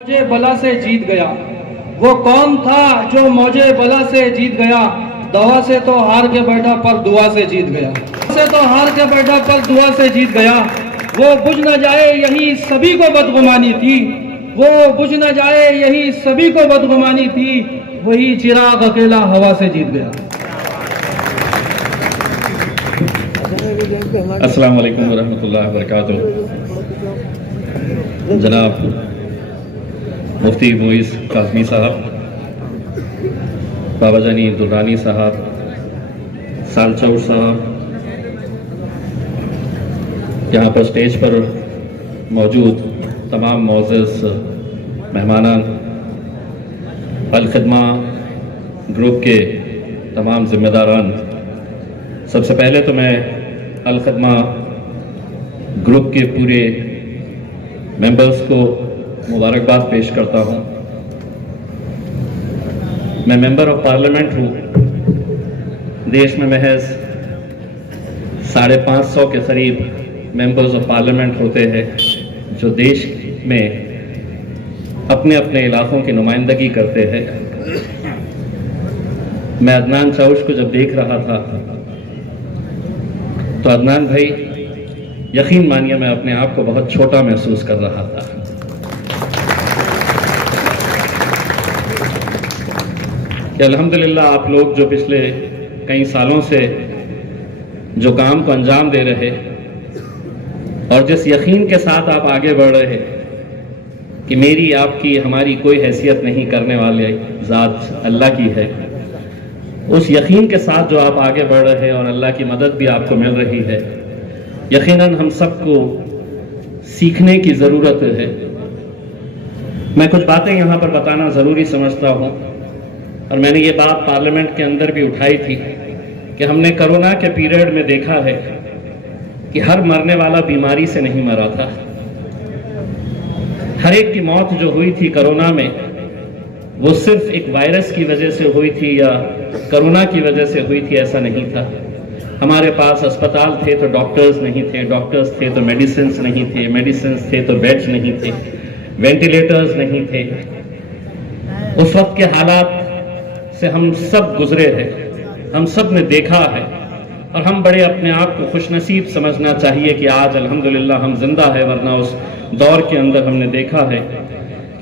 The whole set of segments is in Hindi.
मौजे बला से जीत गया। वो कौन था जो मौजे बला से जीत गया? दवा से तो हार के बैठा पर दुआ से जीत गया। से तो हार के बैठा पर दुआ से जीत गया। वो बुझ न जाए यही सभी को बदगुमानी थी। वो बुझ न जाए यही सभी को बदगुमानी थी। वही चिराग अकेला हवा से जीत गया। अस्सलाम वालेकुम वरहमतुल्लाहि वबरकातुहू। जनाब मुफ्ती मोइस काज़मी साहब, बाबा जानी दुर्रानी साहब, सालचौर साहब, यहाँ पर स्टेज पर मौजूद तमाम मोअज़्ज़ज़ मेहमानान, अल खिदमा ग्रुप के तमाम ज़िम्मेदारान, सबसे पहले तो मैं अल खिदमा ग्रुप के पूरे मेंबर्स को मुबारकबाद पेश करता हूँ। मैं मेंबर ऑफ पार्लियामेंट हूँ। देश में महज 550 के करीब मेंबर्स ऑफ पार्लियामेंट होते हैं जो देश में अपने अपने इलाकों की नुमाइंदगी करते हैं। मैं अदनान चाउश को जब देख रहा था तो अदनान भाई, यकीन मानिए मैं अपने आप को बहुत छोटा महसूस कर रहा था। कि अल्हम्दुलिल्लाह आप लोग जो पिछले कई सालों से जो काम को अंजाम दे रहे और जिस यकीन के साथ आप आगे बढ़ रहे कि मेरी आपकी हमारी कोई हैसियत नहीं करने वाले ज़ात अल्लाह की है, उस यकीन के साथ जो आप आगे बढ़ रहे हैं और अल्लाह की मदद भी आपको मिल रही है, यकीनन हम सबको सीखने की ज़रूरत है। मैं कुछ बातें यहाँ पर बताना ज़रूरी समझता हूँ और मैंने ये बात पार्लियामेंट के अंदर भी उठाई थी कि हमने कोरोना के पीरियड में देखा है कि हर मरने वाला बीमारी से नहीं मरा था। हर एक की मौत जो हुई थी कोरोना में, वो सिर्फ एक वायरस की वजह से हुई थी या कोरोना की वजह से हुई थी, ऐसा नहीं था। हमारे पास अस्पताल थे तो डॉक्टर्स नहीं थे, डॉक्टर्स थे तो मेडिसिन्स नहीं थे, मेडिसिन्स थे तो बेड्स नहीं थे, वेंटिलेटर्स नहीं थे। उस वक्त के हालात से हम सब गुजरे हैं, हम सब ने देखा है और हम बड़े अपने आप को खुशनसीब समझना चाहिए कि आज अल्हम्दुलिल्लाह हम जिंदा है, वरना उस दौर के अंदर हमने देखा है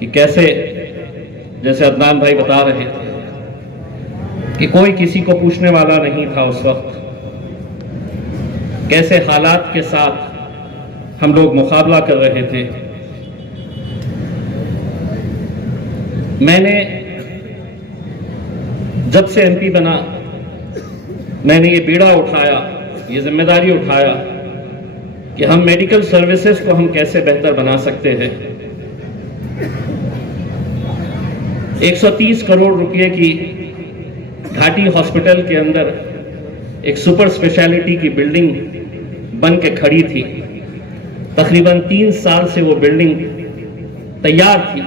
कि कैसे, जैसे अदनान भाई बता रहे थे कि कोई किसी को पूछने वाला नहीं था उस वक्त, कैसे हालात के साथ हम लोग मुकाबला कर रहे थे। मैंने जब से एमपी बना, मैंने ये बीड़ा उठाया, ये जिम्मेदारी उठाया कि हम मेडिकल सर्विसेज को हम कैसे बेहतर बना सकते हैं। 130 करोड़ रुपए की घाटी हॉस्पिटल के अंदर एक सुपर स्पेशलिटी की बिल्डिंग बन के खड़ी थी। तकरीबन 3 साल से वो बिल्डिंग तैयार थी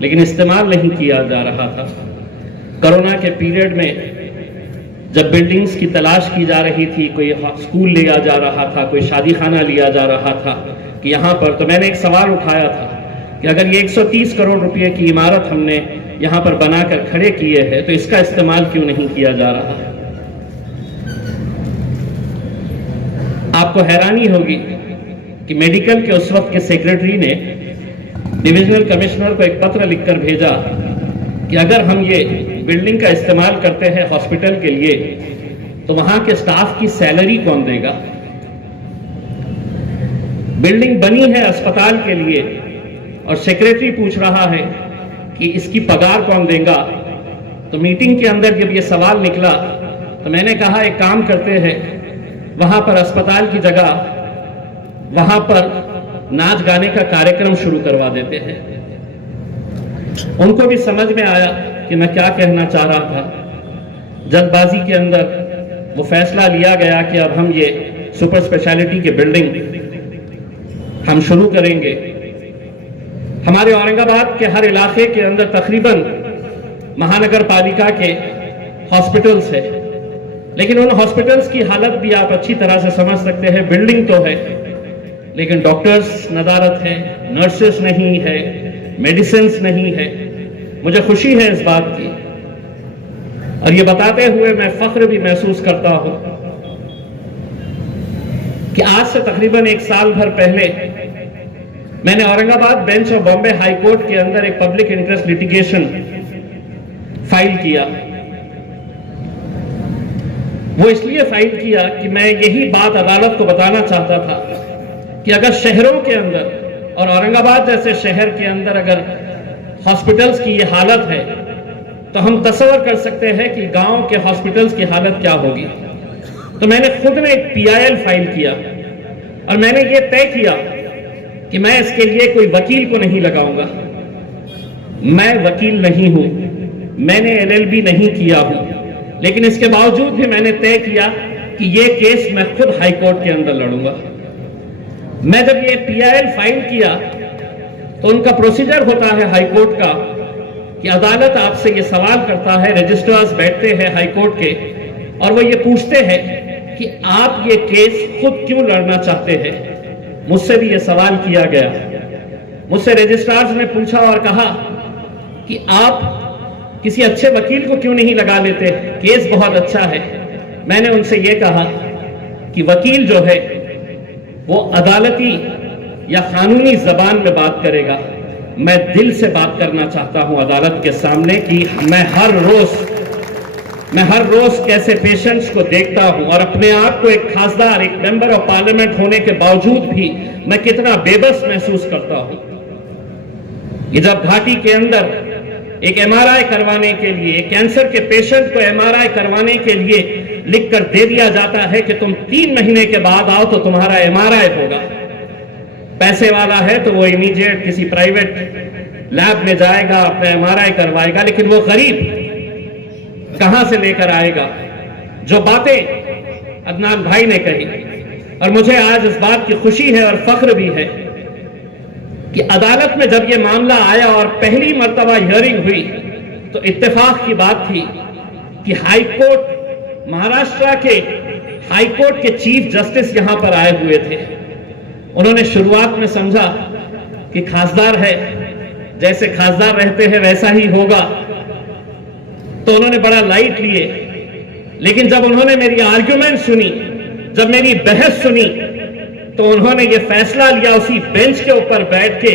लेकिन इस्तेमाल नहीं किया जा रहा था। कोरोना के पीरियड में जब बिल्डिंग्स की तलाश की जा रही थी, कोई स्कूल लिया जा रहा था, कोई शादी खाना लिया जा रहा था कि यहाँ पर, तो मैंने एक सवाल उठाया था कि अगर ये 130 करोड़ रुपए की इमारत हमने यहाँ पर बनाकर खड़े किए हैं तो इसका इस्तेमाल क्यों नहीं किया जा रहा है। आपको हैरानी होगी कि मेडिकल के उस वक्त के सेक्रेटरी ने डिविजनल कमिश्नर को एक पत्र लिखकर भेजा कि अगर हम ये बिल्डिंग का इस्तेमाल करते हैं हॉस्पिटल के लिए तो वहां के स्टाफ की सैलरी कौन देगा। बिल्डिंग बनी है अस्पताल के लिए और सेक्रेटरी पूछ रहा है कि इसकी पगार कौन देगा। तो मीटिंग के अंदर जब ये सवाल निकला तो मैंने कहा एक काम करते हैं, वहां पर अस्पताल की जगह वहां पर नाच गाने का कार्यक्रम शुरू करवा देते हैं। उनको भी समझ में आया कि मैं क्या कहना चाह रहा था। जल्दबाजी के अंदर वो फैसला लिया गया कि अब हम ये सुपर स्पेशलिटी की बिल्डिंग हम शुरू करेंगे। हमारे औरंगाबाद के हर इलाके के अंदर तकरीबन महानगर पालिका के हॉस्पिटल्स है, लेकिन उन हॉस्पिटल्स की हालत भी आप अच्छी तरह से समझ सकते हैं। बिल्डिंग तो है लेकिन डॉक्टर्स नदारत है, नर्सेस नहीं है, मेडिसिन्स नहीं है। मुझे खुशी है इस बात की, और ये बताते हुए मैं फख्र भी महसूस करता हूं कि आज से तकरीबन 1 साल भर पहले मैंने Aurangabad bench of Bombay high court के अंदर एक पब्लिक इंटरेस्ट लिटिगेशन फाइल किया। वो इसलिए फाइल किया कि मैं यही बात अदालत को बताना चाहता था कि अगर शहरों के अंदर और औरंगाबाद जैसे शहर के अंदर अगर हॉस्पिटल्स की ये हालत है, तो हम तसव्वुर कर सकते हैं कि गांव के हॉस्पिटल्स की हालत क्या होगी। तो मैंने खुद में एक PIL फाइल किया और मैंने ये तय किया कि मैं इसके लिए कोई वकील को नहीं लगाऊंगा। मैं वकील नहीं हूं, मैंने LLB नहीं किया हूं, लेकिन इसके बावजूद भी मैंने तय किया कि ये केस मैं खुद हाई कोर्ट के अंदर लड़ूंगा। मैं जब ये PIL फाइल किया तो उनका प्रोसीजर होता है हाई कोर्ट का कि अदालत आपसे ये सवाल करता है, रजिस्ट्रार्स बैठते हैं हाई कोर्ट के और वो ये पूछते हैं कि आप ये केस खुद क्यों लड़ना चाहते हैं। मुझसे भी ये सवाल किया गया, मुझसे रजिस्ट्रार्स ने पूछा और कहा कि आप किसी अच्छे वकील को क्यों नहीं लगा लेते, केस बहुत अच्छा है। मैंने उनसे ये कहा कि वकील जो है वो अदालती या कानूनी जबान में बात करेगा, मैं दिल से बात करना चाहता हूं अदालत के सामने कि मैं हर रोज कैसे पेशेंट्स को देखता हूं और अपने आप को एक खासदार, एक मेंबर ऑफ पार्लियामेंट होने के बावजूद भी मैं कितना बेबस महसूस करता हूं। ये जब घाटी के अंदर एक MRI करवाने के लिए, कैंसर के पेशेंट को MRI करवाने के लिए लिखकर दे दिया जाता है कि तुम 3 महीने के बाद आओ तो तुम्हारा MRI होगा। पैसे वाला है तो वो इमीडिएट किसी प्राइवेट लैब में जाएगा, अपना MRI करवाएगा, लेकिन वो गरीब कहां से लेकर आएगा। जो बातें अदनान भाई ने कही, और मुझे आज इस बात की खुशी है और फख्र भी है कि अदालत में जब ये मामला आया और पहली मर्तबा हियरिंग हुई तो इत्तेफाक की बात थी कि हाई कोर्ट, महाराष्ट्र के हाई कोर्ट के चीफ जस्टिस यहां पर आए हुए थे। उन्होंने शुरुआत में समझा कि खासदार है, जैसे खासदार रहते हैं वैसा ही होगा, तो उन्होंने बड़ा लाइट लिए। लेकिन जब उन्होंने मेरी आर्ग्यूमेंट सुनी, जब मेरी बहस सुनी, तो उन्होंने ये फैसला लिया उसी बेंच के ऊपर बैठ के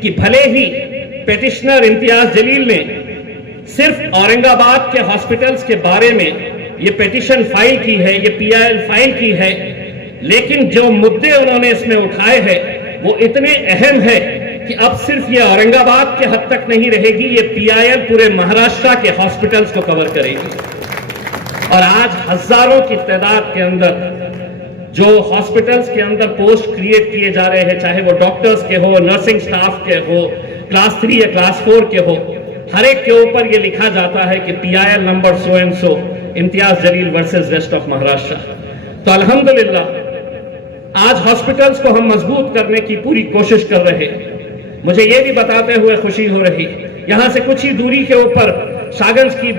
कि भले ही पेटिशनर इम्तियाज जलील ने सिर्फ औरंगाबाद के हॉस्पिटल्स के बारे में ये पिटीशन फाइल की है, ये PIL फाइल की है, लेकिन जो मुद्दे उन्होंने इसमें उठाए हैं वो इतने अहम है कि अब सिर्फ ये औरंगाबाद के हद तक नहीं रहेगी, ये PIL पूरे महाराष्ट्र के हॉस्पिटल्स को कवर करेगी। और आज हजारों की तादाद के अंदर जो हॉस्पिटल्स के अंदर पोस्ट क्रिएट किए जा रहे हैं, चाहे वो डॉक्टर्स के हो, नर्सिंग स्टाफ के हो, क्लास 3 या क्लास 4 के हो, हर एक के ऊपर ये लिखा जाता है कि PIL number so and so, Imtiaz Jaleel versus rest of Maharashtra. तो अल्हम्दुलिल्लाह आज हॉस्पिटल्स को हम मजबूत करने की पूरी कोशिश कर रहे हैं। मुझे ये भी बताते हुए खुशी हो रही, यहां से कुछ ही दूरी के ऊपर सागंज की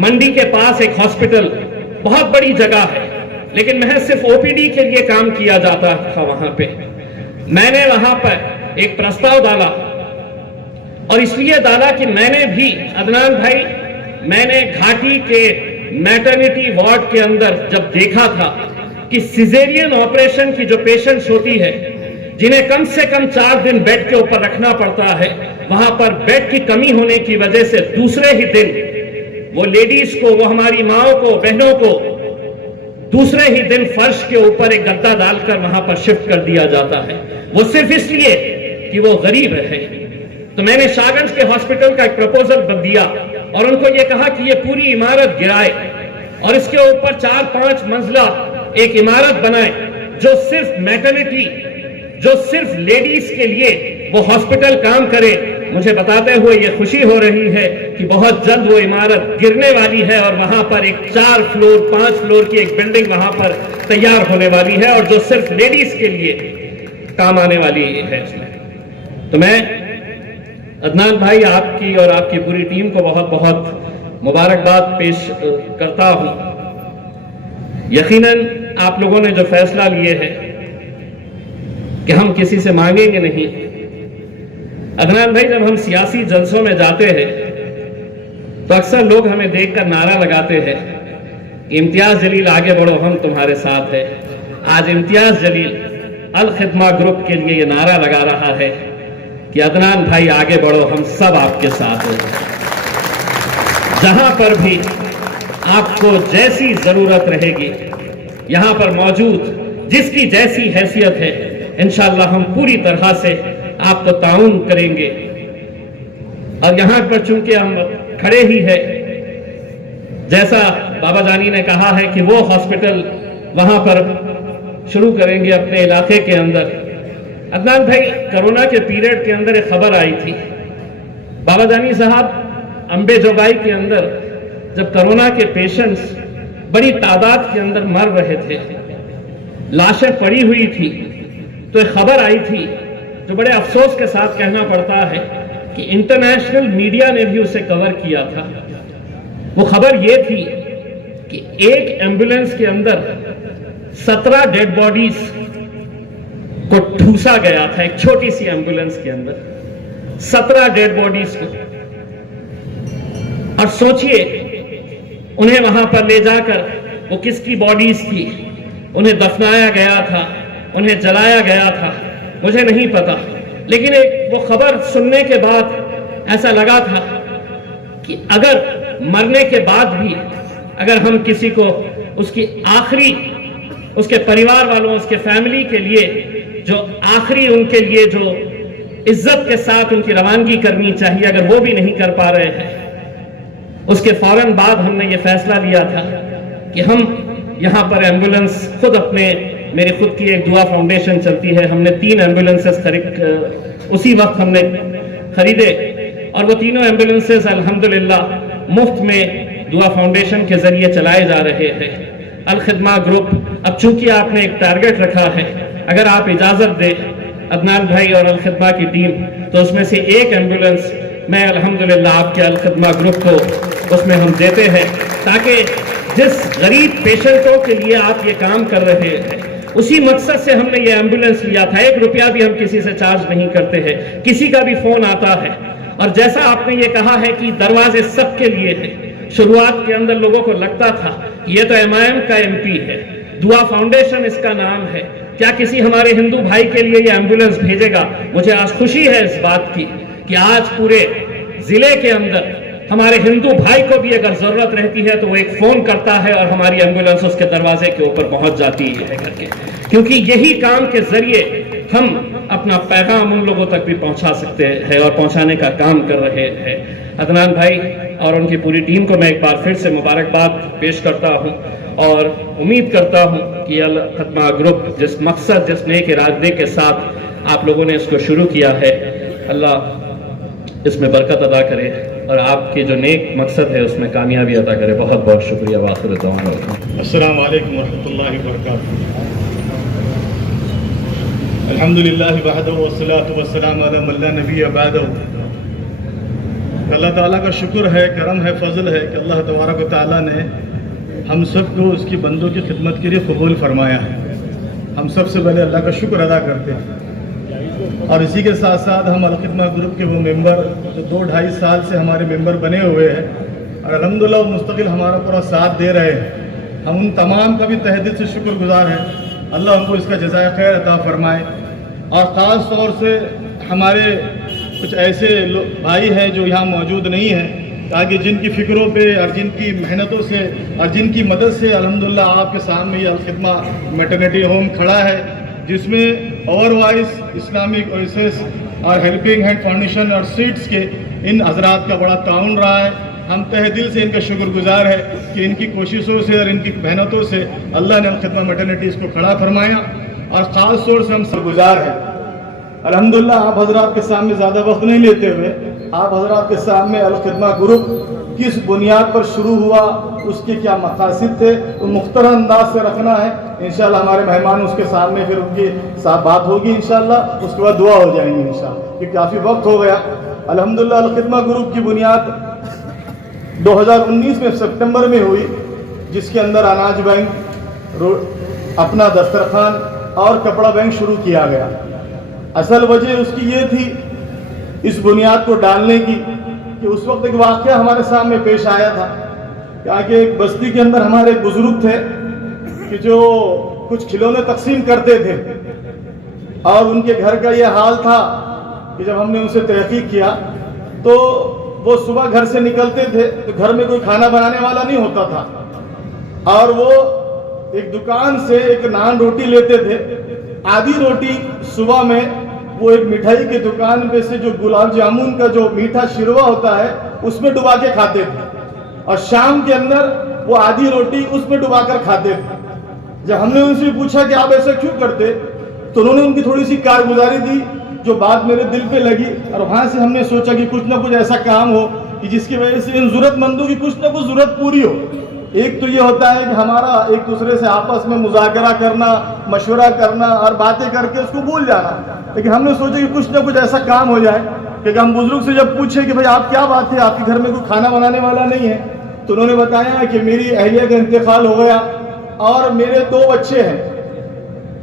मंडी के पास एक हॉस्पिटल, बहुत बड़ी जगह है, लेकिन महज सिर्फ OPD के लिए काम किया जाता था वहां पे। मैंने वहां पर एक प्रस्ताव डाला, और इसलिए डाला कि मैंने भी, अदनान भाई, मैंने घाटी के मैटरनिटी वार्ड के अंदर जब देखा था कि सिजेरियन ऑपरेशन की जो पेशेंट्स होती है, जिन्हें कम से कम 4 दिन बेड के ऊपर रखना पड़ता है, वहां पर बेड की कमी होने की वजह से दूसरे ही दिन वो लेडीज को, वो हमारी माओ को, बहनों को दूसरे ही दिन फर्श के ऊपर एक गद्दा डालकर वहां पर शिफ्ट कर दिया जाता है, वो सिर्फ इसलिए कि वो गरीब है। तो मैंने शाहगंज के हॉस्पिटल का एक प्रपोजल दिया और उनको ये कहा कि ये पूरी इमारत गिराए और इसके ऊपर 4-5 मंजिला एक इमारत बनाए जो सिर्फ मैटरनिटी, जो सिर्फ लेडीज के लिए वो हॉस्पिटल काम करे। मुझे बताते हुए ये खुशी हो रही है कि बहुत जल्द वो इमारत गिरने वाली है और वहां पर एक 4 फ्लोर 5 फ्लोर की एक बिल्डिंग वहां पर तैयार होने वाली है, और जो सिर्फ लेडीज के लिए काम आने वाली है। तो मैं अदनान भाई, आपकी और आपकी पूरी टीम को बहुत बहुत मुबारकबाद पेश करता हूं। यकीनन आप लोगों ने जो फैसला लिए है कि हम किसी से मांगेंगे नहीं, अदनान भाई, जब हम सियासी जलसों में जाते हैं तो अक्सर लोग हमें देखकर नारा लगाते हैं, इम्तियाज जलील आगे बढ़ो, हम तुम्हारे साथ है। आज इम्तियाज जलील अल खिदमा ग्रुप के लिए ये नारा लगा रहा है कि अदनान भाई आगे बढ़ो, हम सब आपके साथ हैं। जहां पर भी आपको जैसी जरूरत रहेगी, यहां पर मौजूद जिसकी जैसी हैसियत है, इंशाअल्लाह हम पूरी तरह से आपको ताउन करेंगे। और यहां पर चूंकि हम खड़े ही है, जैसा बाबा जानी ने कहा है कि वो हॉस्पिटल वहां पर शुरू करेंगे अपने इलाके के अंदर। अदनान भाई, कोरोना के पीरियड के अंदर एक खबर आई थी, बाबा जानी साहब अंबेजोगाई के अंदर जब कोरोना के पेशेंट्स बड़ी तादाद के अंदर मर रहे थे, लाशें पड़ी हुई थी, तो एक खबर आई थी जो बड़े अफसोस के साथ कहना पड़ता है कि इंटरनेशनल मीडिया ने भी उसे कवर किया था। वो खबर ये थी कि एक एम्बुलेंस के अंदर 17 डेड बॉडीज को ठूसा गया था। एक छोटी सी एम्बुलेंस के अंदर 17 डेड बॉडीज को। और सोचिए, उन्हें वहां पर ले जाकर वो किसकी बॉडीज थी, उन्हें दफनाया गया था, उन्हें जलाया गया था, मुझे नहीं पता, लेकिन एक वो खबर सुनने के बाद ऐसा लगा था कि अगर मरने के बाद भी अगर हम किसी को उसकी आखिरी, उसके परिवार वालों, उसके फैमिली के लिए जो आखिरी उनके लिए जो इज्जत के साथ उनकी रवानगी करनी चाहिए, अगर वो भी नहीं कर पा रहे हैं, उसके फौरन बाद हमने ये फैसला लिया था कि हम यहाँ पर एम्बुलेंस खुद अपने, मेरी खुद की एक दुआ फाउंडेशन चलती है, हमने 3 एम्बुलेंसेस उसी वक्त हमने खरीदे और वो तीनों एम्बुलेंसेस अल्हम्दुलिल्लाह मुफ्त में दुआ फाउंडेशन के जरिए चलाए जा रहे हैं। अल खिदमा ग्रुप, अब चूंकि आपने एक टारगेट रखा है, अगर आप इजाजत दे अदनान भाई और अल खिदमा की टीम, तो उसमें से एक एम्बुलेंस मैं अल्हम्दुलिल्लाह आपके अल खिदमा ग्रुप को उसमें हम देते हैं, ताकि जिस गरीब पेशेंटों के लिए आप ये काम कर रहे हैं, उसी मकसद से हमने ये एम्बुलेंस लिया था। 1 रुपया भी हम किसी से चार्ज नहीं करते हैं, किसी का भी फोन आता है। और जैसा आपने ये कहा है कि दरवाजे सबके लिए है, शुरुआत के अंदर लोगों को लगता था कि ये तो MIM का MP है, दुआ फाउंडेशन इसका नाम है, क्या किसी हमारे हिंदू भाई के लिए ये एम्बुलेंस भेजेगा। मुझे आज खुशी है इस बात की कि आज पूरे जिले के अंदर हमारे हिंदू भाई को भी अगर जरूरत रहती है तो वो एक फोन करता है और हमारी एम्बुलेंस उसके दरवाजे के ऊपर पहुंच जाती है करके, क्योंकि यही काम के जरिए हम अपना पैगाम उन लोगों तक भी पहुंचा सकते हैं और पहुंचाने का काम कर रहे हैं। अदनान भाई और उनकी पूरी टीम को मैं एक बार फिर से मुबारकबाद पेश करता हूं और उम्मीद करता हूं कि अल खिदमा ग्रुप जिस मकसद, जिस नेक इरादे के साथ आप लोगों ने इसको शुरू किया है, अल्लाह इसमें बरकत अदा करे और आपके जो नेक मकसद है उसमें कामयाबी अदा करे। बहुत बहुत शुक्रिया। वाखिर दुआ। अस्सलाम वालेकुम वरहमतुल्लाहि वबरकातुहू। अल्हम्दुलिल्लाह वहदहु वस्सलातु वस्सलामु अला मन ला नबिय्य बअदहु। अल्लाह ताला का शुक्र है, करम है, फजल है कि अल्लाह तबारक व तआला ने हम सबको उसकी बंदों की खिदमत के लिए कबूल फरमाया है। हम सबसे पहले अल्लाह का शुक्र अदा करते हैं और इसी के साथ साथ हम अल खिदमा ग्रुप के वो मेंबर जो 2-2.5 साल से हमारे मेंबर बने हुए हैं और अल्हम्दुलिल्लाह मुस्तकिल हमारा पूरा साथ दे रहे हैं, हम उन तमाम का भी तहे दिल से शुक्रगुजार हैं। अल्लाह उनको इसका जज़ाए खैर अता फरमाए। और ख़ास तौर से हमारे कुछ ऐसे भाई हैं जो यहाँ मौजूद नहीं हैं, ताकि जिनकी फ़िक्रों पे और जिनकी मेहनतों से और जिनकी मदद से अल्हम्दुलिल्लाह आपके सामने ये अल खिदमा मैटरनिटी होम खड़ा है, जिसमें ओवरवाइज इस्लामिक ओएसिस और हेल्पिंग हैंड फाउंडेशन और सीड्स के इन हजरात का बड़ा ताउन रहा है। हम तहे दिल से इनका शुक्रगुजार है कि इनकी कोशिशों से और इनकी मेहनतों से अल्लाह ने अल खिदमा मैटरनिटी इसको खड़ा फरमाया और ख़ास तौर से हम शुक्रगुजार हैं। अल्हम्दुलिल्लाह आप हजरात के सामने ज़्यादा वक्त नहीं लेते हुए, आप हजरात के सामने अल खिदमा ग्रुप किस बुनियाद पर शुरू हुआ, उसके क्या मकासद थे, वो मुख्तरम अंदाज से रखना है। इंशाल्लाह हमारे मेहमान उसके सामने फिर उनके साथ बात होगी इंशाल्लाह, उसके बाद दुआ हो जाएंगी इंशाल्लाह, क्योंकि काफ़ी वक्त हो गया। अल्हम्दुलिल्लाह अल खिदमा ग्रुप की बुनियाद 2019 में सितंबर में हुई, जिसके अंदर अनाज बैंक, अपना दस्तरखान और कपड़ा बैंक शुरू किया गया। असल वजह उसकी ये थी इस बुनियाद को डालने की कि उस वक्त एक वाक़या हमारे सामने पेश आया था कि आगे एक बस्ती के अंदर हमारे एक बुजुर्ग थे कि जो कुछ खिलौने तकसीम करते थे और उनके घर का ये हाल था कि जब हमने उनसे तहकीक किया तो वो सुबह घर से निकलते थे तो घर में कोई खाना बनाने वाला नहीं होता था और वो एक दुकान से एक नान रोटी लेते थे। आधी रोटी सुबह में वो एक मिठाई की दुकान पे से जो गुलाब जामुन का जो मीठा शिरवा होता है उसमें डुबा के खाते थे और शाम के अंदर वो आधी रोटी उसमें डुबा कर खाते थे। जब हमने उनसे पूछा कि आप ऐसा क्यों करते तो उन्होंने उनकी थोड़ी सी कारगुजारी दी जो बात मेरे दिल पे लगी और वहां से हमने सोचा कि कुछ ना कुछ ऐसा काम हो कि जिसकी वजह से इन जरूरतमंदों की कुछ ना कुछ जरूरत पूरी हो। एक तो ये होता है कि हमारा एक दूसरे से आपस में मुज़ाकरा करना, मशवरा करना और बातें करके उसको भूल जाना, लेकिन हमने सोचा कि कुछ ना कुछ ऐसा काम हो जाए कि हम बुजुर्ग से जब पूछे कि भाई आप क्या बात है, आपके घर में कोई खाना बनाने वाला नहीं है, तो उन्होंने बताया कि मेरी अहलिया का इंतकाल हो गया और मेरे 2 बच्चे हैं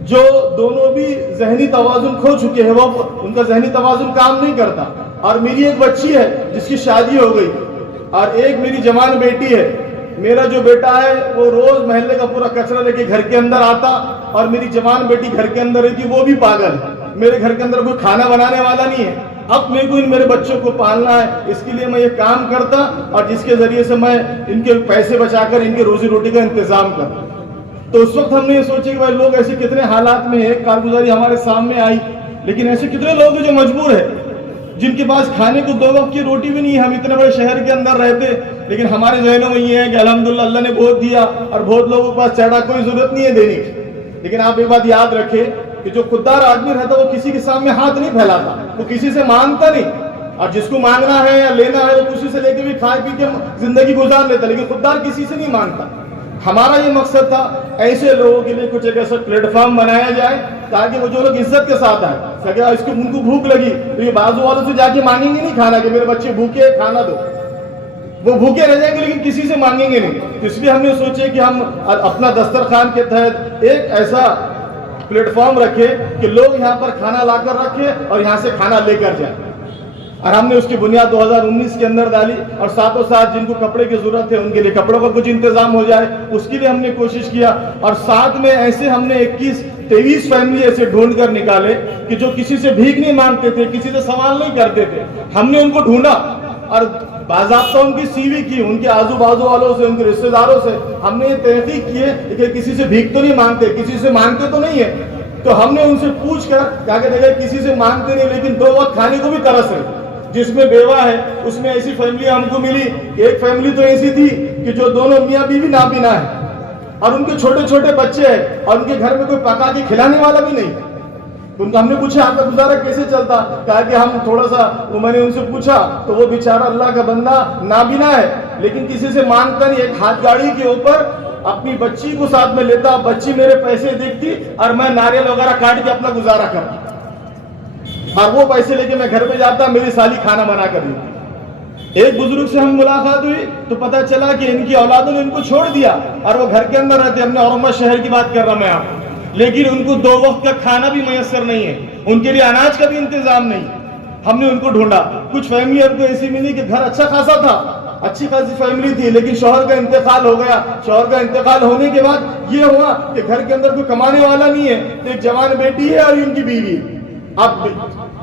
जो दोनों भी जहनी तवाजुन खो चुके हैं, वो उनका जहनी तवाजुन काम नहीं करता, और मेरी एक बच्ची है जिसकी शादी हो गई और एक मेरी जवान बेटी है। मेरा जो बेटा है वो रोज महल्ले का पूरा कचरा लेके घर के अंदर आता और मेरी जवान बेटी घर के अंदर रहती, वो भी पागल है। मेरे घर के अंदर कोई खाना बनाने वाला नहीं है। अब मेरे को इन मेरे बच्चों को पालना है, इसके लिए मैं ये काम करता और जिसके जरिए से मैं इनके पैसे बचाकर इनके रोजी रोटी का इंतजाम करता। तो उस वक्त हमने ये सोचा कि भाई लोग ऐसे कितने हालात में है, कारगुजारी हमारे सामने आई, लेकिन ऐसे कितने लोग हैं जो मजबूर है, जिनके पास खाने को 2 वक्त की रोटी भी नहीं है। हम इतने बड़े शहर के अंदर रहते, लेकिन हमारे जहनों में ये है कि अल्हम्दुलिल्लाह अल्लाह ने बहुत दिया और बहुत लोगों के पास चारा कोई जरूरत नहीं है देने की। लेकिन आप एक बात याद रखें कि जो खुददार आदमी रहता वो किसी के सामने हाथ नहीं फैलाता, वो किसी से मांगता नहीं, और जिसको मांगना है या लेना है वो किसी से लेके भी खाए पी के जिंदगी गुजार लेता, लेकिन खुददार किसी से नहीं मांगता। हमारा ये मकसद था ऐसे लोगों के लिए कुछ एक ऐसा प्लेटफॉर्म बनाया जाए ताकि वो जो लोग इज्जत के साथ आए, अगर इसको उनको भूख लगी तो ये बाजू वालों से जाके मांगेंगे नहीं खाना कि मेरे बच्चे भूखे खाना दो, वो भूखे रह जाएंगे लेकिन किसी से मांगेंगे नहीं। तो इसलिए हमने सोचे कि हम अपना दस्तरखान के तहत एक ऐसा प्लेटफॉर्म रखे कि लोग यहाँ पर खाना लाकर रखे और यहाँ से खाना लेकर जाए, और हमने उसकी बुनियाद 2019 के अंदर डाली। और साथों साथ जिनको कपड़े की जरूरत है उनके लिए कपड़ों का कुछ इंतजाम हो जाए उसके लिए हमने कोशिश किया। और साथ में ऐसे हमने 21-23 फैमिली ऐसे ढूंढ कर निकाले कि जो किसी से भीख नहीं मांगते थे, किसी से सवाल नहीं करते थे। हमने उनको ढूंढा और बाज़ाब्ता उनकी सीवी की, उनके आजू बाजू वालों से, उनके रिश्तेदारों से हमने ये तहकीक किए कि किसी से भीख तो नहीं मांगते, किसी से मांगते तो नहीं है। तो हमने उनसे पूछ कर क्या कहते किसी से मांगते नहीं लेकिन 2 वक्त खाने को भी तरस रहे। जिसमें बेवा है उसमें ऐसी फैमिली हमको मिली, एक फैमिली तो ऐसी थी कि जो दोनों मियाँ बीवी नाबीना है और उनके छोटे छोटे बच्चे हैं और उनके घर में कोई पका के खिलाने वाला भी नहीं। तो उनको हमने पूछा आपका गुजारा कैसे चलता, कहा कि हम थोड़ा सा, मैंने उनसे पूछा तो वो बेचारा अल्लाह का बंदा नाबीना है लेकिन किसी से मांगता नहीं, एक हाथ गाड़ी के ऊपर अपनी बच्ची को साथ में लेता, बच्ची मेरे पैसे देखती और मैं नारियल वगैरह काट के अपना गुजारा करता, और वो पैसे लेके मैं घर पे जाता, मेरी साली खाना बना कर देती। एक बुजुर्ग से हम मुलाकात हुई तो पता चला कि इनकी औलादों ने इनको छोड़ दिया और वो घर के अंदर रहते। हमने औरंगाबाद शहर की बात कर रहा मैं आपको, लेकिन उनको 2 वक्त का खाना भी मयसर नहीं है, उनके लिए अनाज का भी इंतजाम नहीं। हमने उनको ढूंढा, कुछ फैमिली हमको ऐसी मिली कि घर अच्छा खासा था, अच्छी खासी फैमिली थी, लेकिन शौहर का इंतकाल हो गया। शौहर का इंतकाल होने के बाद ये हुआ कि घर के अंदर कोई कमाने वाला नहीं है, तो एक जवान बेटी है और उनकी बीवी। अब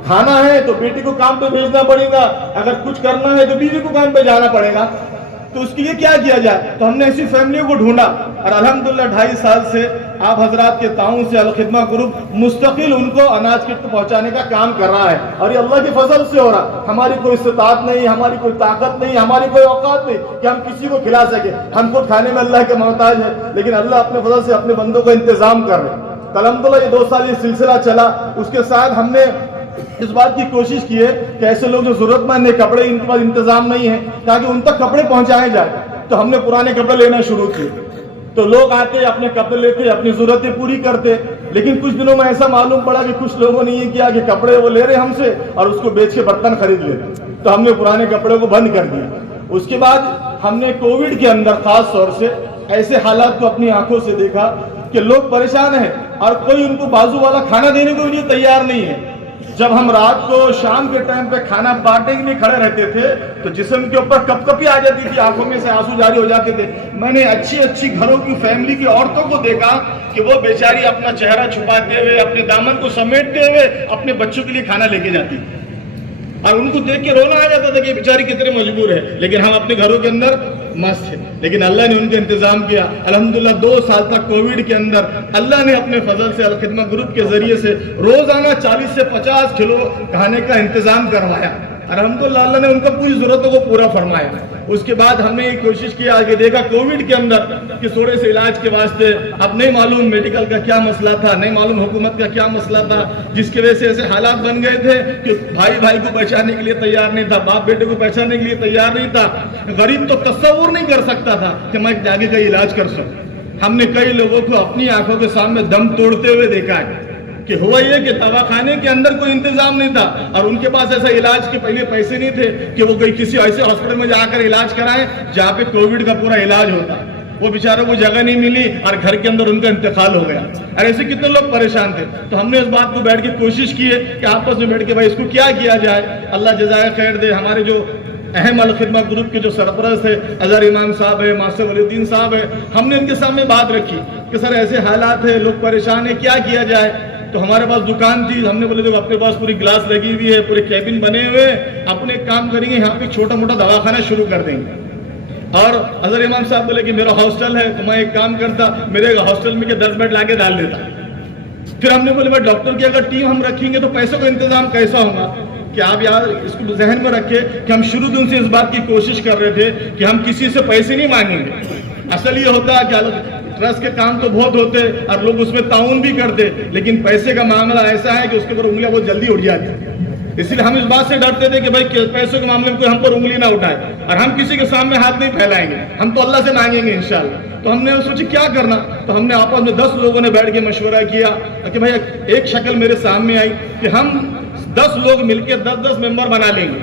खाना है तो बेटी को काम पे भेजना पड़ेगा, अगर कुछ करना है तो बीवी को काम पे जाना पड़ेगा, तो उसके लिए क्या किया जाए। तो हमने ऐसी फैमिलियों को ढूंढा और अल्हम्दुलिल्लाह 2.5 साल से आप हजरात के ताउन से अल खिदमा ग्रुप मुस्तकिल उनको अनाज किट पहुंचाने का काम कर रहा है, और ये अल्लाह के फजल से हो रहा। हमारी कोई इस्तात नहीं, हमारी कोई ताकत नहीं, हमारी कोई औकात नहीं कि हम किसी को खिला सके, हम खुद खाने में अल्लाह के मोहताज है, लेकिन अल्लाह अपने फजल से अपने बंदों का इंतजाम कर रहे हैं। अल्हम्दुलिल्लाह ये 2 साल ये सिलसिला चला। उसके साथ हमने इस बात की कोशिश की है कि ऐसे लोग जो जरूरतमंद है, कपड़े इनके पास इंतजाम नहीं है, ताकि उन तक कपड़े पहुंचाए जाए। तो हमने पुराने कपड़े लेना शुरू किए, तो लोग आते अपने कपड़े लेते, अपनी जरूरतें पूरी करते। लेकिन कुछ दिनों में ऐसा मालूम पड़ा कि कुछ लोगों ने ये किया कि कपड़े वो ले रहे हमसे और उसको बेच के बर्तन खरीद लेते, तो हमने पुराने कपड़े को बंद कर दिया। उसके बाद हमने कोविड के अंदर खास तौर से ऐसे हालात को अपनी आंखों से देखा कि लोग परेशान हैं और कोई उनको बाजू वाला खाना देने को भी तैयार नहीं है। जब हम रात को शाम के टाइम पे खाना बांटने के लिए खड़े रहते थे तो जिस्म के ऊपर कपकपी आ जाती थी, आंखों में से आंसू जारी हो जाते थे। मैंने अच्छी अच्छी घरों की फैमिली की औरतों को देखा कि वो बेचारी अपना चेहरा छुपाते हुए, अपने दामन को समेटते हुए अपने बच्चों के लिए खाना लेके जाती थी, और उनको देख के रोना आ जाता था कि बेचारी कितने मजबूर है। लेकिन हम अपने घरों के अंदर मस्त है। लेकिन अल्लाह ने उनका इंतजाम किया। अल्हम्दुलिल्लाह 2 साल तक कोविड के अंदर अल्लाह ने अपने फजल से अल खिदमत ग्रुप के जरिए से रोजाना 40 से 50 किलो खाने का इंतजाम करवाया। अल्हम्दुलिल्लाह अल्लाह ने उनको पूरी जरूरतों को पूरा फरमाया। उसके बाद हमने ये कोशिश किया कि देखा कोविड के अंदर कि थोड़े से इलाज के वास्ते अब नहीं मालूम मेडिकल का क्या मसला था, नहीं मालूम हुकूमत का क्या मसला था, जिसकी वजह से ऐसे हालात बन गए थे कि भाई भाई को बचाने के लिए तैयार नहीं था, बाप बेटे को बचाने के लिए तैयार नहीं था। गरीब तो तस्वुर नहीं कर सकता था कि मैं आगे का इलाज कर सकूं। हमने कई लोगों को अपनी आंखों के सामने दम तोड़ते हुए देखा है कि हुआ ये कि दवाखाने के अंदर कोई इंतजाम नहीं था और उनके पास ऐसा इलाज के पहले पैसे नहीं थे कि वो कोई किसी ऐसे हॉस्पिटल में जाकर इलाज कराएं जहां पे कोविड का पूरा इलाज होता। वो बेचारों को जगह नहीं मिली और घर के अंदर उनका इंतकाल हो गया। और ऐसे कितने लोग परेशान थे। तो हमने इस बात को बैठ के कोशिश की है कि आपस में बैठ के भाई इसको क्या किया जाए। अल्लाह जज़ाए खैर दे। हमारे जो अहम अल खिदमत ग्रुप के जो सरपरस्त है अजहर इमाम साहब है, मास्टर वलीउद्दीन साहब है, हमने उनके सामने बात रखी कि सर ऐसे हालात है, लोग परेशान है, क्या किया जाए। तो हमारे पास दुकान थी, हमने बोले देखो अपने पास पूरी ग्लास लगी हुई है, पूरे कैबिन बने हुए, अपने काम करेंगे, यहाँ पे छोटा मोटा दवाखाना शुरू कर देंगे। और अजहर इमाम साहब बोले कि मेरा हॉस्टल है, तो मैं एक काम करता, मेरे हॉस्टल में के 10 बेड लाके डाल देता। फिर हमने बोले भाई डॉक्टर की अगर टीम हम रखेंगे तो पैसों का इंतजाम कैसा होगा। कि आप यार इसको जहन में रखे कि हम शुरू दिन से इस बात की कोशिश कर रहे थे कि हम किसी से पैसे नहीं मांगेंगे। असल ये होता है कि ट्रस्ट के काम तो बहुत होते और लोग उसमें ताउन भी करते, लेकिन पैसे का मामला ऐसा है कि उसके ऊपर उंगलियां बहुत जल्दी उठ जाती। इसलिए हम इस बात से डरते थे कि भाई पैसों के मामले में कोई हम पर उंगली ना उठाए और हम किसी के सामने हाथ नहीं फैलाएंगे, हम तो अल्लाह से मांगेंगे इंशाल्लाह। तो हमने सोचा क्या करना, तो हमने आपस में 10 लोगों ने बैठ के मशवरा किया कि भाई एक शक्ल मेरे सामने आई कि हम 10 लोग मिलकर 10-10 मेंबर बना लेंगे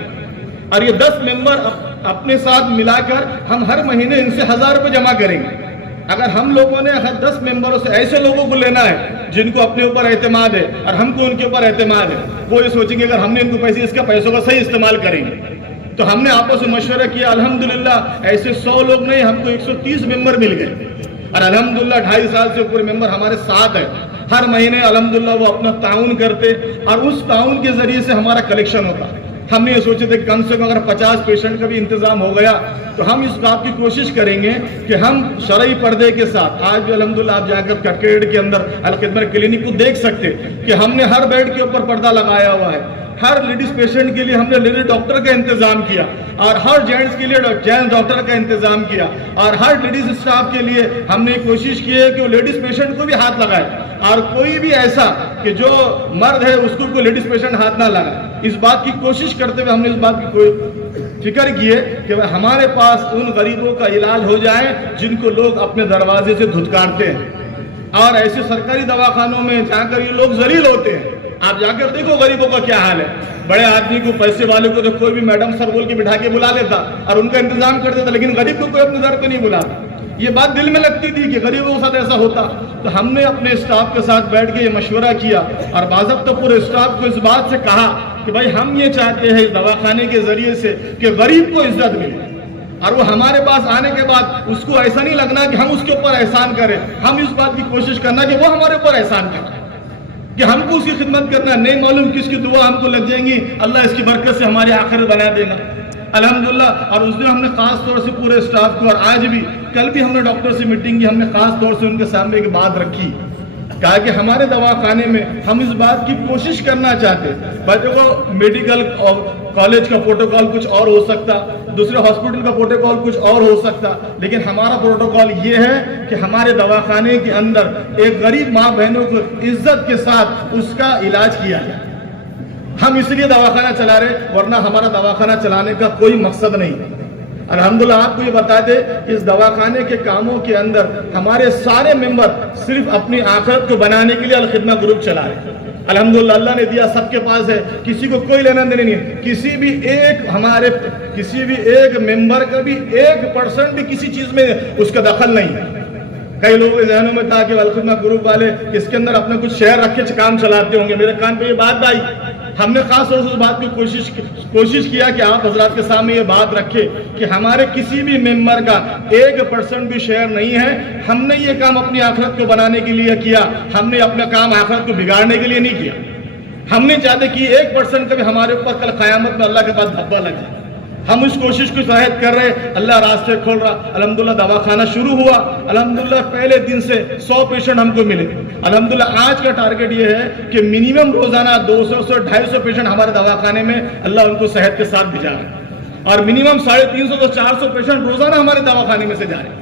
और ये 10 मेंबर अपने साथ मिलाकर हम हर महीने इनसे 1000 रुपये जमा करेंगे। अगर हम लोगों ने हर 10 मेंबरों से ऐसे लोगों को लेना है जिनको अपने ऊपर एतमाद है और हमको उनके ऊपर एतमाद है, वो ये सोचेंगे अगर हमने इनको पैसे इसका पैसों का सही इस्तेमाल करेंगे। तो हमने आपस में मशवरा किया। अल्हम्दुलिल्लाह ऐसे 100 लोग नहीं, हमको 130 मेंबर मिल गए और अल्हम्दुलिल्लाह 2.5 साल से ऊपर मेंबर हमारे साथ है। हर महीने अल्हम्दुलिल्लाह वो अपना ताउन करते और उस ताउन के जरिए से हमारा कलेक्शन होता। हमने ये सोचे थे कम से कम अगर 50 पेशेंट का भी इंतजाम हो गया तो हम इस बात की कोशिश करेंगे कि हम शरई पर्दे के साथ, आज भी अल्हम्दुलिल्लाह आप जाकर कटकेड़ के अंदर अल खिदमत क्लिनिक को देख सकते कि हमने हर बेड के ऊपर पर्दा लगाया हुआ है। हर लेडीज पेशेंट के लिए हमने लेडी डॉक्टर का इंतजाम किया और हर जेंट्स के लिए जेंट्स डॉक्टर का इंतजाम किया और हर लेडीज स्टाफ के लिए हमने कोशिश की है कि वो लेडीज पेशेंट को भी हाथ लगाए और कोई भी ऐसा कि जो मर्द है उसको कोई लेडीज पेशेंट हाथ ना लगाए। इस बात की कोशिश करते हुए हमने इस बात की कोई फिक्र की है कि हमारे पास उन गरीबों का इलाज हो जाए जिनको लोग अपने दरवाजे से धुतकारते हैं और ऐसे सरकारी दवाखानों में जाकर ये लोग जलील होते हैं। आप जाकर देखो गरीबों का क्या हाल है। बड़े आदमी को, पैसे वाले को तो कोई भी मैडम सर बोल के बिठा के बुला लेता और उनका इंतजाम कर देता, लेकिन गरीब को कोई अपने दर पे नहीं बुलाता। ये बात दिल में लगती थी कि गरीबों के साथ ऐसा होता। तो हमने अपने स्टाफ के साथ बैठ के ये मशवरा किया और बाज़ाब्ता पूरे स्टाफ को इस बात से कहा कि भाई हम ये चाहते हैं इस दवाखाने के जरिए से कि गरीब को इज्जत मिले और वो हमारे पास आने के बाद उसको ऐसा नहीं लगना कि हम उसके ऊपर एहसान करें। हम इस बात की कोशिश करना कि वो हमारे ऊपर एहसान करें, कि हमको उसकी खिदमत करना। नहीं मालूम किसकी दुआ हमको लग जाएंगी, अल्लाह इसकी बरकत से हमारी आखिरत बना देगा अल्हम्दुलिल्लाह। और उस दिन हमने खास तौर से पूरे स्टाफ को, और आज भी, कल भी हमने डॉक्टर से मीटिंग की, हमने खास तौर से उनके सामने एक बात रखी, कहा कि हमारे दवाखाने में हम इस बात की कोशिश करना चाहते हैं। बच्चों को मेडिकल और कॉलेज का प्रोटोकॉल कुछ और हो सकता, दूसरे हॉस्पिटल का प्रोटोकॉल कुछ और हो सकता, लेकिन हमारा प्रोटोकॉल ये है कि हमारे दवाखाने के अंदर एक गरीब माँ बहनों को इज्जत के साथ उसका इलाज किया जाए। हम इसलिए दवाखाना चला रहे, वरना हमारा दवाखाना चलाने का कोई मकसद नहीं। अल्हम्दुलिल्लाह आपको ये बता दे इस दवाखाने के कामों के अंदर हमारे सारे मेंबर सिर्फ अपनी आखिरत को बनाने के लिए अल खिदमत ग्रुप चला रहे। अल्हम्दुलिल्लाह अल्लाह ने दिया, सबके पास है, किसी को कोई लेना देना नहीं है। किसी भी एक मेंबर का भी 1% भी किसी चीज में उसका दखल नहीं है। कई लोगों के जहनों में था कि अल खिदमत ग्रुप वाले इसके अंदर अपने कुछ शेयर रख के काम चलाते होंगे। मेरे कान पे ये बात आई हमने खास तौर से उस बात की कोशिश किया कि आप हजरात के सामने ये बात रखें कि हमारे किसी भी मेंबर का 1% भी शेयर नहीं है। हमने ये काम अपनी आखिरत को बनाने के लिए किया, हमने अपना काम आखिरत को बिगाड़ने के लिए नहीं किया। हमने चाहते कि 1% का भी हमारे ऊपर कल क़यामत में अल्लाह के पास धब्बा लग जाए। हम उस कोशिश को शायद कर रहे, अल्लाह रास्ते खोल रहा। अल्हम्दुलिल्लाह दवाखाना शुरू हुआ, अल्हम्दुलिल्लाह पहले दिन से 100 पेशेंट हमको मिले। अल्हम्दुलिल्लाह आज का टारगेट ये है कि मिनिमम रोजाना 200 से 250 पेशेंट हमारे दवाखाने में अल्लाह उनको सेहत के साथ भिजा रहे हैं और मिनिमम 350 से 400 पेशेंट रोजाना हमारे दवाखाने में से जा रहे हैं।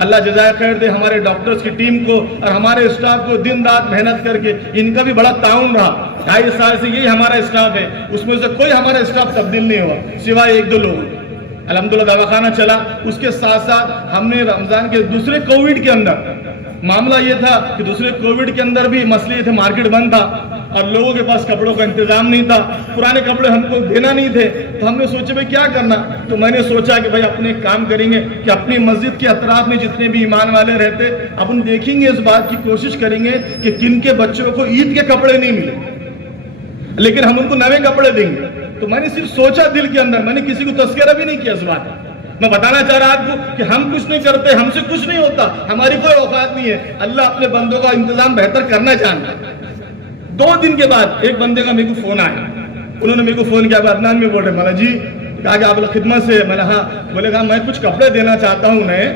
अल्लाह जज़ाए खैर दे हमारे डॉक्टर्स की टीम को और हमारे स्टाफ को, दिन रात मेहनत करके इनका भी बड़ा ताउन रहा। 2.5 साल से यही हमारा स्टाफ है, उसमें से कोई हमारा स्टाफ तब्दील नहीं हुआ सिवाय 1-2 लोग। अल्हम्दुलिल्लाह दवाखाना चला। उसके साथ साथ हमने रमजान के दूसरे कोविड के अंदर मामला ये था कि दूसरे कोविड के अंदर भी मसले ये थे, मार्केट बंद था और लोगों के पास कपड़ों का इंतजाम नहीं था, पुराने कपड़े हमको देना नहीं थे। तो हमने सोचा भाई क्या करना, तो मैंने सोचा कि भाई अपने काम करेंगे कि अपनी मस्जिद के अतराफ में जितने भी ईमान वाले रहते अपन देखेंगे, इस बात की कोशिश करेंगे कि किन के बच्चों को ईद के कपड़े नहीं मिले लेकिन हम उनको नए कपड़े देंगे। तो मैंने सिर्फ सोचा दिल के अंदर, मैंने किसी को तस्करा भी नहीं किया इस बात। मैं बताना चाह रहा आपको कि हम कुछ नहीं करते, हमसे कुछ नहीं होता, हमारी कोई औकात नहीं है। अल्लाह अपने बंदों का इंतजाम बेहतर करना जानता है। 2 दिन के बाद एक बंदे का मेरे को फोन आया, उन्होंने मेरे को फोन किया, अदनान में बोल रहे, मौला जी कहा कि आप खिदमत से। मैंने हाँ, बोले कहा मैं कुछ कपड़े देना चाहता हूँ नए,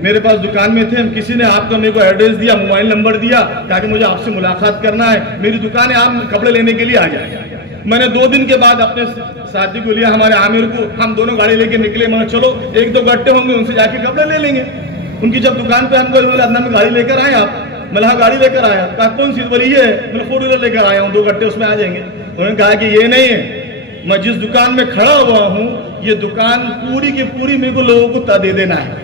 मेरे पास दुकान में थे, किसी ने आपका मेरे को एड्रेस दिया, मोबाइल नंबर दिया, कहा कि मुझे आपसे मुलाकात करना है, मेरी दुकान है, आप कपड़े लेने के लिए आ जाए। मैंने 2 दिन के बाद अपने साथी को लिया, हमारे आमिर को, हम दोनों गाड़ी लेके निकले। मैंने चलो 1-2 गट्टे होंगे, उनसे जाके कपड़े ले लेंगे। उनकी जब दुकान पे हमको अदनान में गाड़ी लेकर आए आप, मैं हाँ गाड़ी लेकर आया। कहा कौन सी? बोली ये है। मैं 4 व्हीलर लेकर आया हूँ, 2 गट्टे उसमें आ जाएंगे। उन्होंने कहा कि ये नहीं है, मैं जिस दुकान में खड़ा हुआ हूँ ये दुकान पूरी की पूरी मेरे को लोगों को दे देना है।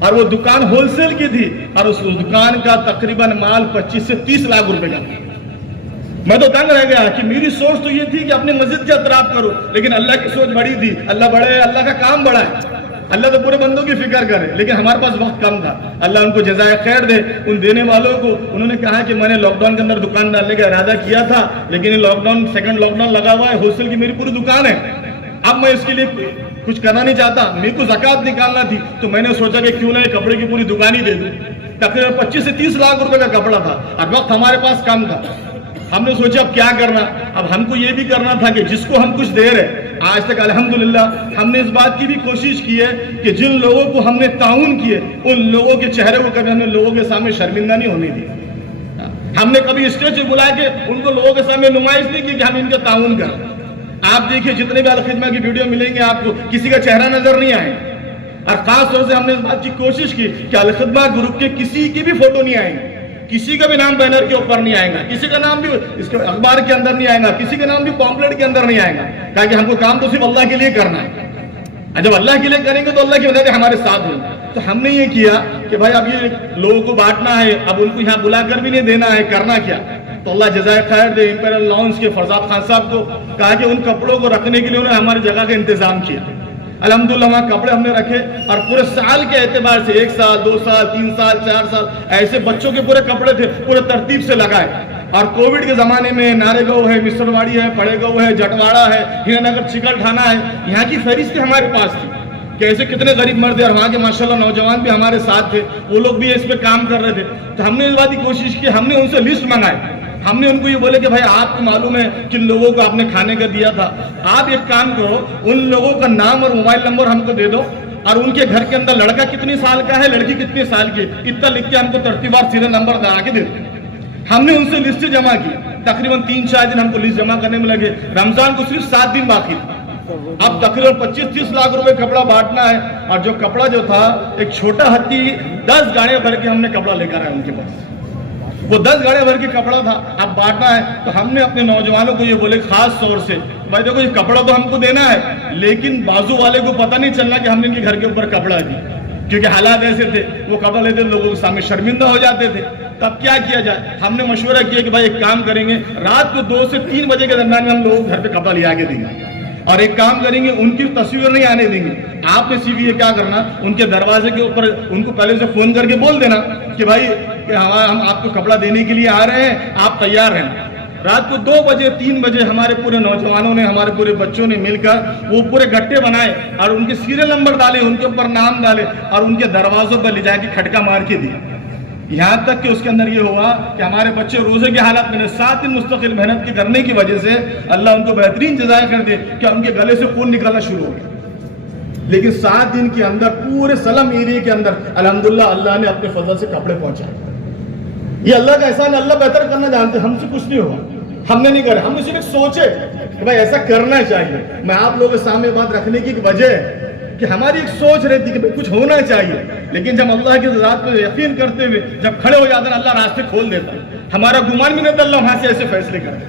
और वो दुकान होलसेल की थी और उस दुकान का तकरीबन माल 25 से 30 लाख रुपए का। मैं तो दंग रह गया कि मेरी सोच तो ये थी कि अपने मस्जिद के अतराफ करो, लेकिन अल्लाह की सोच बड़ी थी। अल्लाह बड़े है, अल्लाह का काम बड़ा है, अल्लाह तो पूरे बंदों की फिक्र करे, लेकिन हमारे पास वक्त कम था। अल्लाह उनको जज़ाए खैर दे, उन देने वालों को। उन्होंने कहा कि मैंने लॉकडाउन के अंदर दुकान डालने का इरादा किया था, लेकिन लॉकडाउन, सेकंड लॉकडाउन लगा हुआ है, होलसेल की मेरी पूरी दुकान है, अब मैं इसके लिए कुछ करना नहीं चाहता, मेरे को ज़कात निकालना थी। तो मैंने सोचा कि क्यों ना ये कपड़े की पूरी दुकान ही दे दूं। तकरीबन 25 से 30 लाख रुपए का कपड़ा था और वक्त हमारे पास कम था। हमने सोचा अब क्या करना, अब हमको ये भी करना था कि जिसको हम कुछ दे रहे, आज तक अल्हम्दुलिल्लाह हमने इस बात की भी कोशिश की है कि जिन लोगों को हमने ताउन किए उन लोगों के चेहरे को कभी हमने लोगों के सामने शर्मिंदा नहीं होने दी। हमने कभी स्टेज पर बुला के उनको लोगों के सामने नुमाइश नहीं की कि हम इनका ताउन करें। आप देखिए जितने भी अल-खिदमा की वीडियो मिलेंगे आपको, किसी का चेहरा नजर नहीं आएगा। और खास तौर से हमने इस बात की कोशिश की कि अल-खिदमा ग्रुप के किसी की भी फोटो नहीं आएगी, किसी का भी नाम बैनर के ऊपर नहीं आएगा, किसी का नाम भी इसके अखबार के अंदर नहीं आएगा, किसी का नाम भी पॉम्पलेट के अंदर नहीं आएगा, ताकि हमको काम तो सिर्फ अल्लाह के लिए करना है। जब अल्लाह के लिए करेंगे तो अल्लाह की वजह से हमारे साथ होंगे। तो हमने ये किया कि भाई अब ये लोगों को बांटना है, अब उनको यहाँ बुलाकर भी नहीं देना है, करना क्या। तो अल्लाह जज़ाए खैर दे इंपीरियल लॉन्स के फरजाद खान साहब को कहा कि उन कपड़ों को रखने के लिए उन्होंने हमारी जगह का इंतजाम किया। अल्हम्दुलिल्लाह वहाँ कपड़े हमने रखे और पूरे साल के एतबार से 1 साल 2 साल 3 साल 4 साल ऐसे बच्चों के पूरे कपड़े थे, पूरे तरतीब से लगाए। और कोविड के जमाने में नारेगांव है, मिसरवाड़ी है, पड़ेगांव है, जटवाड़ा है, हीरानगर, चिकलठाना है, यहाँ की फहरिस्तें हमारे पास थी कि ऐसे कितने गरीब मर्द और वहाँ के माशाल्लाह नौजवान भी हमारे साथ थे, वो लोग भी इस पे काम कर रहे थे। तो हमने इस बात की कोशिश की, हमने उनसे लिस्ट मंगाई। हमने उनको ये बोले कि भाई आपको मालूम है किन लोगों को आपने खाने का दिया था, आप एक काम करो, उन लोगों का नाम और मोबाइल नंबर हमको दे दो और उनके घर के अंदर लड़का कितने साल का है, लड़की कितने साल की, इतना लिख के हमको तरतीबार सीरियल नंबर लगा के दे दो। हमने उनसे लिस्ट जमा की, तकरीबन 3-4 दिन हमको लिस्ट जमा करने में लगे। रमजान को सिर्फ 7 दिन बाकी, अब तकरीबन 25-30 लाख रुपए कपड़ा बांटना है। और जो कपड़ा जो था, एक छोटा हाथी 10 गाड़ियां भर के हमने कपड़ा लेकर आया उनके पास, वो 10 गाड़ियां भर के कपड़ा था, अब बांटना है। तो हमने अपने नौजवानों को ये बोले खास तौर से, भाई देखो ये कपड़ा तो हमको देना है, लेकिन बाजू वाले को पता नहीं चलना कि हमने इनके घर के ऊपर कपड़ा दिया, क्योंकि हालात ऐसे थे, वो कपड़ा लेते लोगों के सामने शर्मिंदा हो जाते थे। तब क्या किया जाए, हमने मशवरा किया कि भाई एक काम करेंगे, रात को 2 से 3 बजे के दरमियान में हम लोगों को घर पे कपड़ा लिया के देंगे और एक काम करेंगे, उनकी तस्वीर नहीं आने देंगे। आपने सिर्फ ये क्या करना, उनके दरवाजे के ऊपर उनको पहले से फोन करके बोल देना कि भाई हम आपको कपड़ा देने के लिए आ रहे हैं, आप तैयार हैं। रात को 2 बजे 3 बजे हमारे पूरे नौजवानों ने, हमारे पूरे बच्चों ने मिलकर वो पूरे गट्टे बनाए और उनके सीरियल नंबर डाले, उनके ऊपर नाम डाले और उनके दरवाजों पर ले जाके खटका मार के दिए। यहाँ तक कि उसके अंदर ये हुआ कि हमारे बच्चे रोजे की हालत में 7 दिन मुस्तकिल मेहनत की करने की वजह से अल्लाह उनको बेहतरीन जज़ा कर दे कि उनके गले से खून निकलना शुरू हो गया। लेकिन 7 दिन के अंदर पूरे सलम एरिया के अंदर अल्हम्दुलिल्लाह अल्लाह ने अपने फजल से कपड़े पहुंचाए। ये अल्लाह का एहसान, अल्लाह बेहतर करना जानते, हमसे कुछ नहीं हुआ, हमने नहीं करा, हम सिर्फ सोचे कि भाई ऐसा करना चाहिए। मैं आप लोगों के सामने बात रखने की वजह कि हमारी एक सोच रहती कि भाई कुछ होना चाहिए, लेकिन जब अल्लाह की ज़ात पर यकीन करते हुए जब खड़े हो जाते हैं अल्लाह रास्ते खोल देता है। हमारा गुमान भी नहीं था, अल्लाह वहां से ऐसे फैसले करते।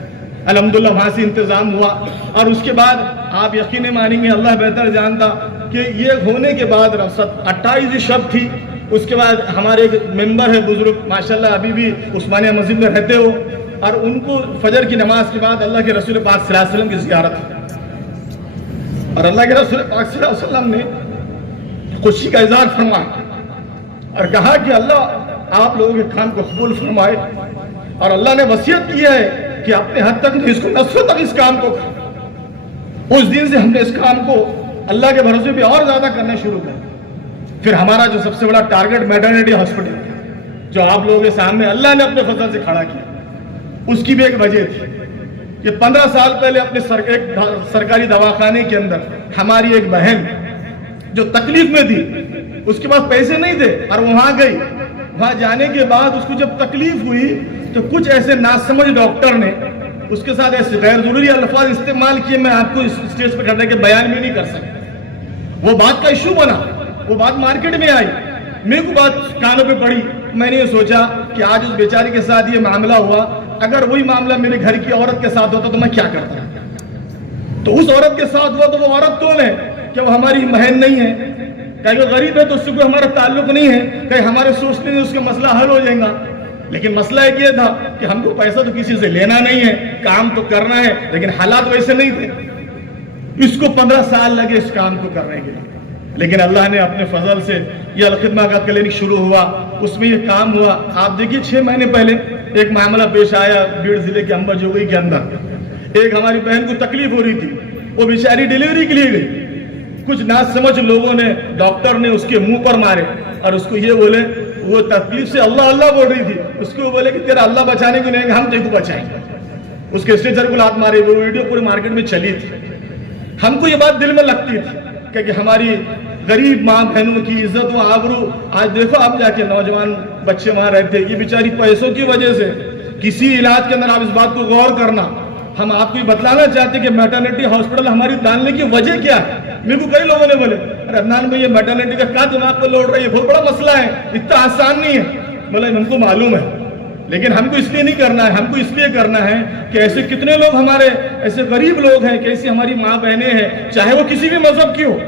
अल्हम्दुलिल्लाह वहां से इंतजाम हुआ और उसके बाद आप यकीन मानेंगे, अल्लाह बेहतर जानता कि ये होने के बाद 28 शब थी। उसके बाद हमारे एक मेंबर है बुजुर्ग माशाल्लाह, अभी भी उस्मानिया मस्जिद में रहते हो, और उनको फजर की नमाज के बाद अल्लाह के रसूल पाक सल्लल्लाहु अलैहि वसल्लम की ज़ियारत हुई और अल्लाह के रसूल पाक सल्लल्लाहु अलैहि वसल्लम ने खुशी का इजहार फरमाया और कहा कि अल्लाह आप लोगों के काम को कबूल फरमाए। और अल्लाह ने वसीयत किया है कि अपने हद तक नहीं, इसको नस्लों तक इस काम को कर। उस दिन से हमने इस काम को अल्लाह के भरोसे पे और ज्यादा करना शुरू किया। फिर हमारा जो सबसे बड़ा टारगेट मैटरनिटी हॉस्पिटल जो आप लोगों के सामने अल्लाह ने अपने फजल से खड़ा किया, उसकी भी एक वजह थी कि 15 साल पहले अपने सरकारी दवाखाने के अंदर हमारी एक बहन जो तकलीफ में थी, उसके पास पैसे नहीं थे और वहां गई। वहां जाने के बाद उसको जब तकलीफ हुई तो कुछ ऐसे नासमझ डॉक्टर ने उसके साथ ऐसे गैर जरूरी अल्फाज इस्तेमाल किए, मैं आपको इस स्टेज पर करने के बयान में नहीं कर सकता। वो बात का इशू बना, वो बात मार्केट में आई, मेरे को बात कानों पे पड़ी। मैंने ये सोचा कि आज उस बेचारी के साथ ये मामला हुआ, अगर वही मामला मेरे घर की औरत के साथ होता तो मैं क्या करता। तो उस औरत के साथ हुआ तो वो औरत कौन है? क्या वो हमारी बहन नहीं है? कहीं वो गरीब है तो उससे कोई हमारा ताल्लुक नहीं है? कहीं हमारे सोचने से उसका मसला हल हो जाएगा? लेकिन मसला एक ये था कि हमको पैसा तो किसी से लेना नहीं है, काम तो करना है, लेकिन हालात वैसे नहीं थे। इसको 15 साल लगे इस काम को करने के लिए, लेकिन अल्लाह ने अपने फजल से ये अल-खिदमा का क्लिनिक शुरू हुआ, उसमें ये काम हुआ। आप देखिए 6 महीने पहले एक मामला पेश आया बीड़ जिले के अंबाजोगई के अंदर। एक हमारी बहन को तकलीफ हो रही थी, वो बेचारी डिलीवरी के लिए गई। कुछ नासमझ लोगों ने, डॉक्टर ने उसके मुंह पर मारे और उसको ये बोले, वो तकलीफ से अल्लाह अल्लाह बोल रही थी, उसको बोले कि तेरा अल्लाह बचाने को नहीं, हम तेरे को बचाएंगे। उसके स्ट्रेचर को लात मारे, वो वीडियो पूरे मार्केट में चली थी। हमको ये बात दिल में लगती थी कि हमारी गरीब माँ बहनों की इज्जत व आबरू, आज देखो आप जाके नौजवान बच्चे वहां रहते, ये बेचारी पैसों की वजह से किसी इलाज के अंदर, आप इस बात को गौर करना, हम आपको बतलाना चाहते हैं कि मैटरनिटी हॉस्पिटल हमारी डालने की वजह क्या है। मेरे को कई लोगों ने बोले, अरे अदनान भाई ये मैटरनिटी का क्या दिमाग पर लौट रही है, बहुत बड़ा मसला है, इतना आसान नहीं है। बोले हमको मालूम है, लेकिन हमको इसलिए नहीं करना है, हमको इसलिए करना है कि ऐसे कितने लोग हमारे ऐसे गरीब लोग हैं, कैसी हमारी माँ बहनें हैं, चाहे वो किसी भी मजहब की हो,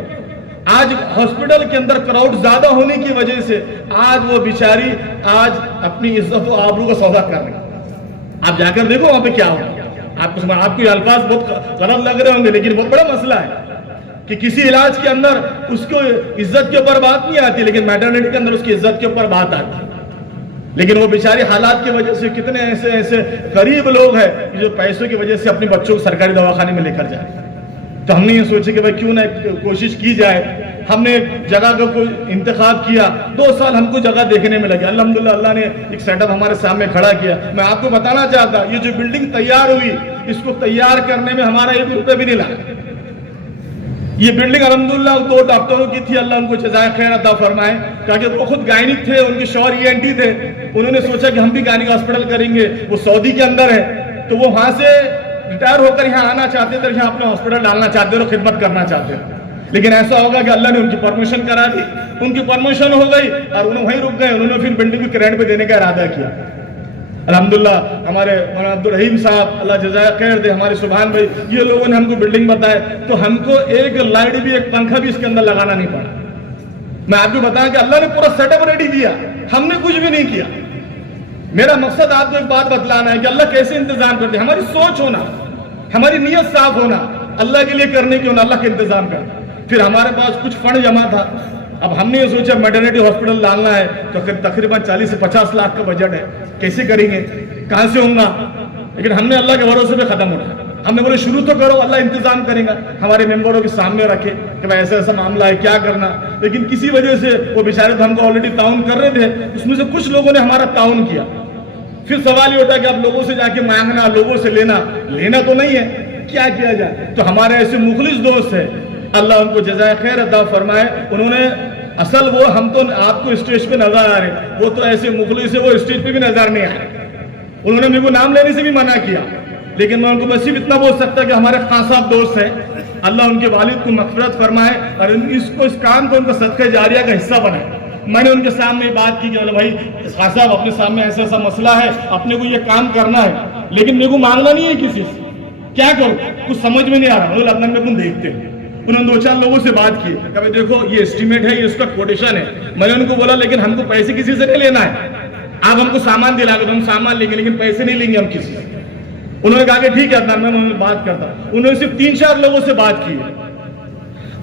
आज हॉस्पिटल के अंदर क्राउड ज्यादा होने की वजह से आज वो बेचारी आज अपनी इज्जत और आबरू का सौदा कर रही है। आप जाकर देखो वहां पे क्या हो, आपको अल्फाज बहुत गलत लग रहे होंगे, लेकिन बहुत बड़ा मसला है कि किसी इलाज के अंदर उसको इज्जत के ऊपर बात नहीं आती, लेकिन मैटरनिटी के अंदर उसकी इज्जत के ऊपर बात आती है। लेकिन वो बेचारी हालात की वजह से कितने ऐसे ऐसे गरीब लोग हैं जो पैसों की वजह से अपने बच्चों को सरकारी दवाखाने में लेकर जाए। तो हमने ये सोचा कि भाई क्यों ना कोशिश की जाए। हमने जगह का कोई इंतखाब किया, 2 साल हमको जगह देखने में लगे। अल्हम्दुलिल्लाह अल्लाह ने एक सेटअप हमारे सामने खड़ा किया। मैं आपको बताना चाहता, ये जो बिल्डिंग तैयार हुई, इसको तैयार करने में हमारा 1 रुपये भी नहीं लगा। ये बिल्डिंग अल्हम्दुलिल्लाह 2 डॉक्टरों की थी, अल्लाह उनको जज़ाए खैर अता फरमाए, ताकि वो खुद गायनिक थे, उनके शौहर ENT थे। उन्होंने सोचा कि हम भी गायनिक हॉस्पिटल करेंगे, वो सऊदी के अंदर है, तो वो वहां से रिटायर होकर यहाँ आना चाहते थे, यहाँ अपना हॉस्पिटल डालना चाहते थे, खिदमत करना चाहते थे। लेकिन ऐसा होगा कि अल्लाह ने उनकी परमिशन करा दी, उनकी परमिशन हो गई और उन्हें वहीं रुक गए। उन्होंने फिर बिल्डिंग को किराए पे देने का इरादा किया। अल्हम्दुलिल्लाह हमारे मौलाना अब्दुल रहीम साहब, अल्लाह जज़ाए खैर दे, हमारे सुभान भाई, ये लोगों ने हमको बिल्डिंग बताए, तो हमको एक लाइट भी, एक पंखा भी इसके अंदर लगाना नहीं पड़ा। मैं आपको बताया कि अल्लाह ने पूरा सेटअप रेडी किया, हमने कुछ भी नहीं किया। मेरा मकसद आपको एक बात बतलाना है कि अल्लाह कैसे इंतजाम करते हैं। हमारी सोच होना, हमारी नीयत साफ होना, अल्लाह के लिए करने की होना, अल्लाह का इंतजाम करना। फिर हमारे पास कुछ फंड जमा था। अब हमने ये सोचा मैटरनिटी हॉस्पिटल डालना है तो तकरीबन 40 से 50 लाख का बजट है, कैसे करेंगे, कहां से होगा। लेकिन हमने अल्लाह के भरोसे पे खत्म उठाया। हमने बोले शुरू तो करो, अल्लाह इंतजाम करेगा। हमारे मेंबरों के सामने रखे कि भाई ऐसा ऐसा मामला है, क्या करना। लेकिन किसी वजह से वो बेचारे तो हमको ऑलरेडी ताउन कर रहे थे, उसमें से कुछ लोगों ने हमारा ताउन किया। फिर सवाल ये होता है कि आप लोगों से जाके मांगना, लोगों से लेना तो नहीं है, क्या किया जाए। तो हमारे ऐसे मुखलिस दोस्त है, अल्लाह उनको जज़ाए खैर अता फरमाए। उन्होंने असल वो हम तो आपको स्टेज पे नजर आ रहे, वो तो ऐसे मुखलिस है वो स्टेज पे भी नजर नहीं आ रहे। उन्होंने मेरे को नाम लेने से भी मना किया, लेकिन मैं उनको बस सिर्फ इतना बोल सकता कि हमारे खान साहब दोस्त हैं, अल्लाह उनके वालिद को मग़फ़िरत फरमाए और इस काम को उनका सदक़े जारिया का हिस्सा बनाए। मैंने उनके सामने बात की कि मतलब भाई खान साहब अपने सामने ऐसा ऐसा मसला है, अपने को ये काम करना है, लेकिन मेरे को मांगना नहीं है किसी से, क्या करूं, कुछ समझ में नहीं आ रहा। मतलब अपना में देखते हैं। उन्होंने 2-4 लोगों से बात की, कभी देखो ये एस्टीमेट है, ये उसका कोटेशन है। मैंने उनको बोला लेकिन हमको पैसे किसी से नहीं लेना है, आप हमको सामान दिला दो, हम सामान लेंगे लेकिन पैसे नहीं लेंगे हम किसी से। उन्होंने कहा कि ठीक है मैं उन्होंने बात करता। उन्होंने सिर्फ 3-4 लोगों से बात की।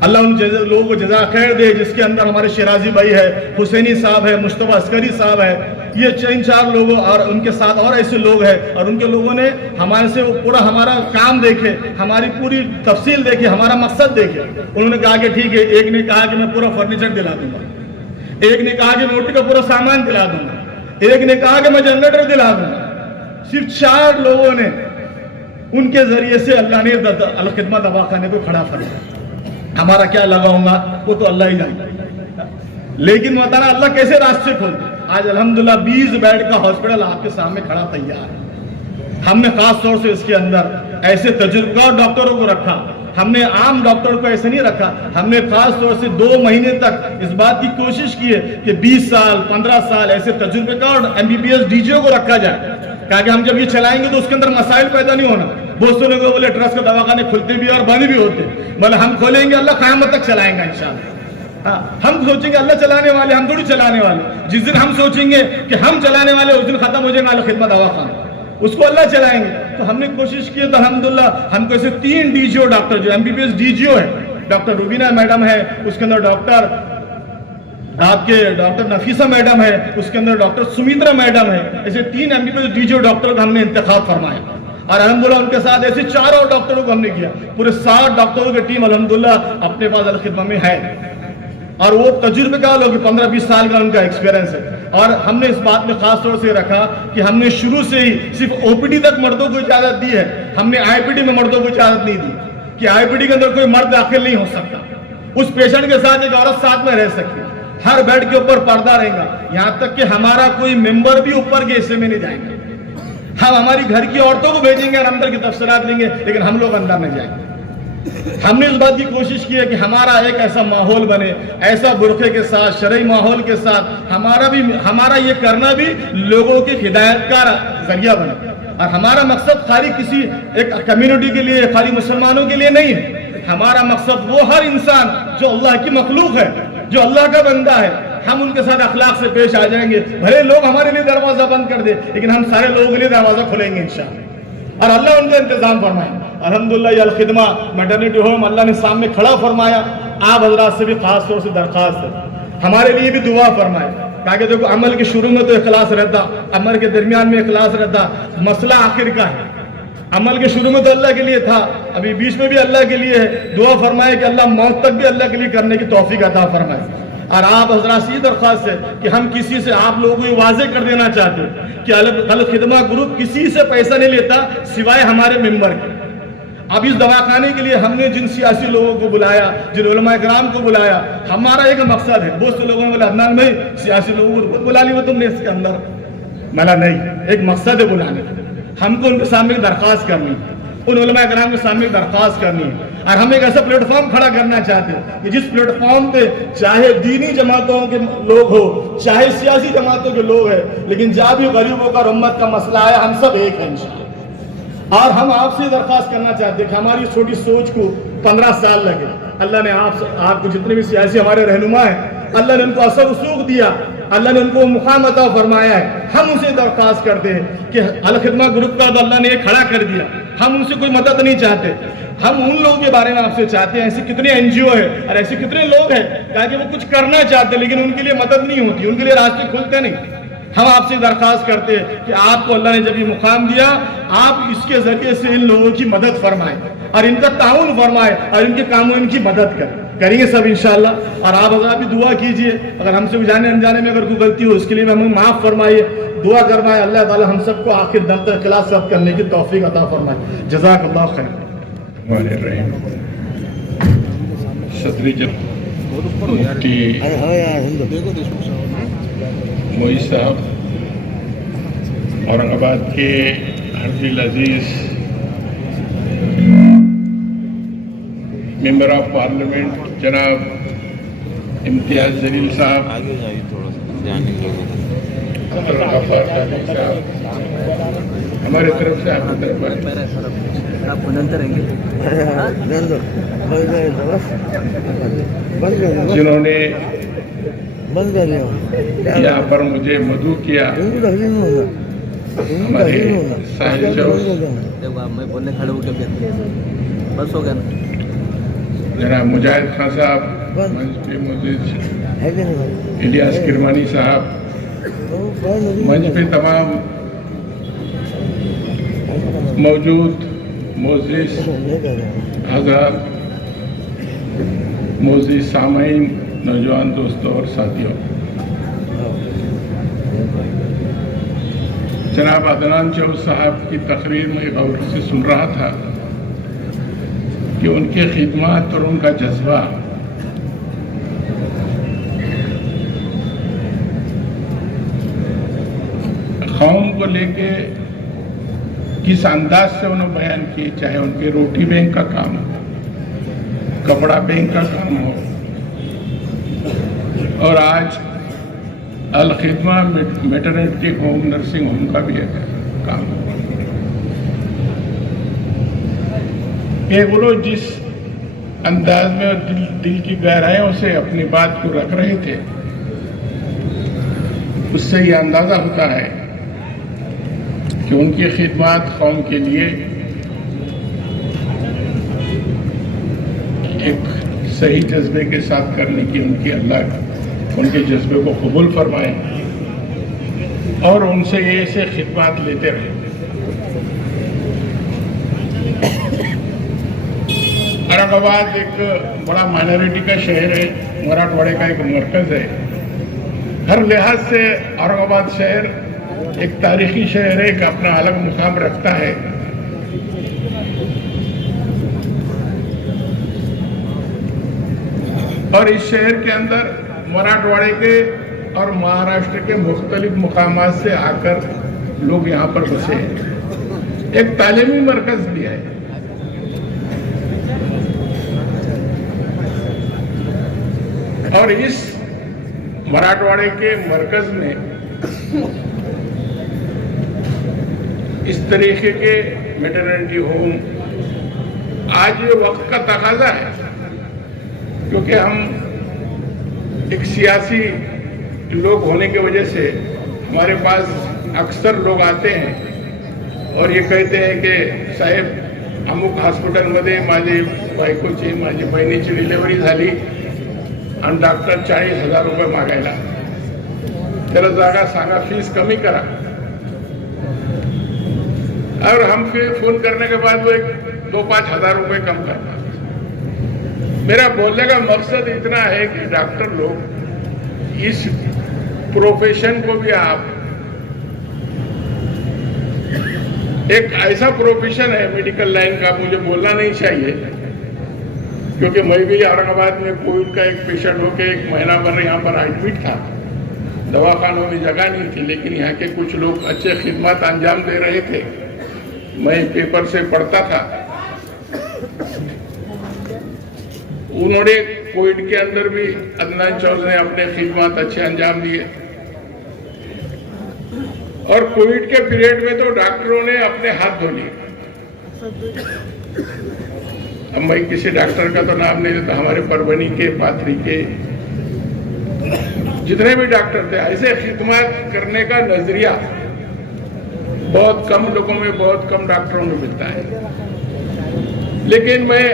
अल्लाह उन लोगों को जज़ा खैर दे, जिसके अंदर हमारे शिराजी भाई है, हुसैनी साहब है, मुस्तफा अस्करी साहब है, ये 3-4 लोगों और उनके साथ और ऐसे लोग हैं। और उनके लोगों ने हमारे से पूरा हमारा काम देखे, हमारी पूरी तफसील देखे, हमारा मकसद देखे। उन्होंने कहा कि ठीक है, एक ने कहा कि मैं पूरा फर्नीचर दिला दूंगा, एक ने कहा कि मैं रोटी का पूरा सामान दिला दूंगा, एक ने कहा कि मैं जनरेटर दिला दूंगा। सिर्फ 4 लोगों ने उनके जरिए से अल्लाह ने अल खिदमत दवाखाने को खड़ा कर दिया। हमारा क्या लगा होगा वो तो अल्लाह ही जानता, लेकिन बताना अल्लाह कैसे रास्ते खोलते। आज अल्हम्दुलिल्लाह 20 बेड का हॉस्पिटल आपके सामने खड़ा तैयार है। हमने खास तौर से इसके अंदर ऐसे तजुर्बेकार डॉक्टरों को रखा, हमने आम डॉक्टर को ऐसे नहीं रखा। हमने खास तौर से 2 महीने तक इस बात की कोशिश की है कि 20 साल 15 साल ऐसे तजुर्बेकार MBBS DGO को रखा जाए, ताकि हम जब ये चलाएंगे तो उसके अंदर मसाइल पैदा नहीं होना। बहुत से लोग बोले ट्रस्ट के दवाखाने खुलते भी और बंद भी होते, मतलब हम खोलेंगे अल्लाह क़यामत तक चलाएंगे इंशाअल्लाह। हाँ, हम सोचेंगे अल्लाह चलाने वाले, हम थोड़ी चलाने वाले। जिस दिन हम सोचेंगे कि हम चलाने वाले, उस दिन खत्म हो जाएगा अल खिदमत दवाखाना, उसको अल्लाह चलाएंगे। तो हमने कोशिश की तो अल्हम्दुलिल्लाह हमको ऐसे 3 DGO डॉक्टर जो MBBS DGO है, डॉक्टर रुबीना मैडम है, उसके अंदर डॉक्टर नफीसा मैडम है, उसके अंदर डॉक्टर सुमित्रा मैडम है, ऐसे 3 MBBS DGO डॉक्टर का हमने इंतखाब फरमाया। और अल्हम्दुलिल्लाह उनके साथ ऐसे 4 और डॉक्टरों को हमने किया। पूरे 60 डॉक्टरों की टीम अल्हम्दुलिल्लाह अपने पास अल खिदमत में है, और वो तजुर्बेकार लोग 15-20 साल का उनका एक्सपीरियंस है। और हमने इस बात में खास तौर से रखा कि हमने शुरू से ही सिर्फ OPD तक मर्दों को इजाजत दी है, हमने IPD में मर्दों को इजाजत नहीं दी कि IPD के अंदर कोई मर्द दाखिल नहीं हो सकता। उस पेशेंट के साथ एक औरत साथ में रह सकती है, हर बेड के ऊपर पर्दा रहेगा, यहाँ तक कि हमारा कोई मेंबर भी ऊपर के हिस्से में नहीं जाएंगे। हम हमारी घर की औरतों को भेजेंगे और अंदर की तफसीलात लेंगे, लेकिन हम लोग अंदर नहीं जाएंगे। हमने इस बात की कोशिश की है कि हमारा एक ऐसा माहौल बने, ऐसा बुरखे के साथ, शरई माहौल के साथ, हमारा ये करना भी लोगों की हिदायत का जरिया बने। और हमारा मकसद खाली किसी एक कम्युनिटी के लिए, खाली मुसलमानों के लिए नहीं है। हमारा मकसद वो हर इंसान जो अल्लाह की मखलूक है, जो अल्लाह का बंदा है, हम उनके साथ अखलाक से पेश आ जाएंगे। भले लोग हमारे लिए दरवाजा बंद कर दे, लेकिन हम सारे लोगों के लिए दरवाजा खोलेंगे इंशाअल्लाह, और अल्लाह उनका इंतजाम फरमाए। अल्हम्दुलिल्लाह ये अल खिदमा मैटरनिटी होम अल्लाह ने सामने खड़ा फरमाया। आप हजरात से भी खास तौर से दरख्वास्त है, हमारे लिए भी दुआ फरमाए, ताकि देखो अमल के शुरू में तो इखलास रहता, अमल के दरमियान में इखलास रहता, मसला आखिर का है। अमल के शुरू में तो अल्लाह के लिए था, अभी बीच में भी अल्लाह के लिए है। दुआ फरमाए कि अल्लाह मौत तक भी अल्लाह के लिए करने की तौफीक अता फरमाए। और आप हजरात से दरख्वास्त है कि हम किसी से, आप लोगों को ये वाज़ेह कर देना चाहते हैं कि अल खिदमा ग्रुप किसी से पैसा नहीं लेता सिवाय हमारे मेंबर के। अब इस दवाखाने के लिए हमने जिन सियासी लोगों को बुलाया, जिन उलमा इकराम को बुलाया, हमारा एक मकसद है। बहुत से लोगों ने बोला अदनान भाई सियासी लोगों को बुला लिया तुमने इसके अंदर, मैंने नहीं, एक मकसद है बुलाने, हमको उनके सामने दरख्वास्त करनी, उन उलमा इकराम के सामने दरख्वास्त करनी है। और हम एक ऐसा प्लेटफॉर्म खड़ा करना चाहते हैं कि जिस प्लेटफॉर्म पे चाहे दीनी जमातों के लोग हो, चाहे सियासी जमातों के लोग हैं, लेकिन जहाँ भी गरीबों का उम्मत का मसला है, हम सब एक हैं इंशाअल्लाह। और हम आपसे दरख्वास्त करना चाहते हैं कि हमारी छोटी सोच को 15 साल लगे। अल्लाह ने आपको जितने भी सियासी हमारे रहनुमा हैं, अल्लाह ने उनको असर रसूख दिया, अल्लाह ने उनको मुकाम अता फरमाया है। हम उनसे दरख्वास्त करते हैं कि अल खिदमा ग्रुप का तो अल्लाह ने खड़ा कर दिया, हम उनसे कोई मदद नहीं चाहते। हम उन लोगों के बारे में आपसे चाहते हैं, ऐसे कितने NGO है और ऐसे कितने लोग हैं ताकि वो कुछ करना चाहते हैं, लेकिन उनके लिए मदद नहीं होती, उनके लिए रास्ते खुलते नहीं। हम आपसे दरख्वास्त करते हैं कि आपको अल्लाह ने जब ये मुकाम दिया, आप इसके जरिए से इन लोगों की मदद फरमाएं और इनका ताउन फरमाएं और इनके कामों इनकी मदद करेंगे सब इंशाअल्लाह। और आप अगर भी दुआ कीजिए, अगर हमसे जाने अनजाने में अगर कोई गलती हो उसके लिए हमें माफ़ फरमाइए, दुआ करवाए अल्लाह ताला हम सबको आखिर दम तक खिलाफ सब करने की तौफीक अता फरमाए। जज़ाकल्लाह खैर। सदरी जब मुफ्ती मोई साहब, औरंगाबाद के हरदिल अजीज मेंबर ऑफ पार्लियामेंट जनाब इम्तियाज जलील साहब, हमारे तरफ से आपकी तरफ जिन्होंने यहाँ पर मुझे मदऊ किया, हमारे साहिल बोलने खड़े हो गया, बस हो गया ना। जनाब मुजाहिद खान साहब, इलियास किरमानी साहब, मंच पे तमाम मौजूद मोअज़्ज़िज़ हज़रात, मोअज़्ज़िज़ सामाईन, नौजवान दोस्तों और साथियों, जनाब अदनान चौध साहब की तकरीर में गौर से सुन रहा था कि उनकी खिदमत और उनका जज्बा कौम को लेके किस अंदाज से उन्होंने बयान किए, चाहे उनके रोटी बैंक का काम हो, कपड़ा बैंक का काम हो, और आज अल खिदमा मैटरनिटी होम, नर्सिंग होम का भी एक काम हो। ये वो लोग जिस अंदाज में और दिल की गहराइयों से अपनी बात को रख रहे थे, उससे ये अंदाजा होता है कि उनकी खिदमत कौम के लिए एक सही जज्बे के साथ करने की उनकी अल्लाह उनके जज्बे को कबूल फरमाए और उनसे ये ऐसे खिदमत लेते रहे। औरंगाबाद एक बड़ा माइनॉरिटी का शहर है, मराठवाड़े का एक मरकज है। हर लिहाज से औरंगाबाद शहर एक तारीखी शहर है, एक अपना अलग मुकाम रखता है। और इस शहर के अंदर मराठवाड़े के और महाराष्ट्र के मुख्तलिफ मुकामात से आकर लोग यहाँ पर बसे हैं। एक तालीमी मरकज भी है। और इस मराठवाड़े के मरकज में इस तरीके के मैटरनिटी होम आज ये वक्त का तकाजा है, क्योंकि हम एक सियासी लोग होने की वजह से हमारे पास अक्सर लोग आते हैं और ये कहते हैं कि साहेब अमुक हॉस्पिटलमध्ये माझी बायकोची माझी बहिणीची डिलिव्हरी झाली आणि डॉक्टर 40,000 रुपये मागायला, त्याला जागा सांगा, फीस कमी करा। और हम फिर फोन करने के बाद वो 2-5 हजार रुपए कम करना। मेरा बोलने का मकसद इतना है कि डॉक्टर लोग इस प्रोफेशन को भी आप एक ऐसा प्रोफेशन है मेडिकल लाइन का, मुझे बोलना नहीं चाहिए क्योंकि मैं भी औरंगाबाद में कोविड का एक पेशेंट होकर 1 महीना भर यहाँ पर एडमिट था। दवाखानों में जगह नहीं थी, लेकिन यहाँ के कुछ लोग अच्छे खिदमत अंजाम दे रहे थे। मैं पेपर से पढ़ता था, उन्होंने कोविड के अंदर भी अदनान चौध ने अपने खिदमत अच्छे अंजाम दिए और कोविड के पीरियड में तो डॉक्टरों ने अपने हाथ धो लिए। अब मैं किसी डॉक्टर का तो नाम नहीं लेता, हमारे परभनी के, पाथरी के जितने भी डॉक्टर थे, ऐसे खिदमत करने का नजरिया बहुत कम लोगों में, बहुत कम डॉक्टरों में मिलता है। लेकिन मैं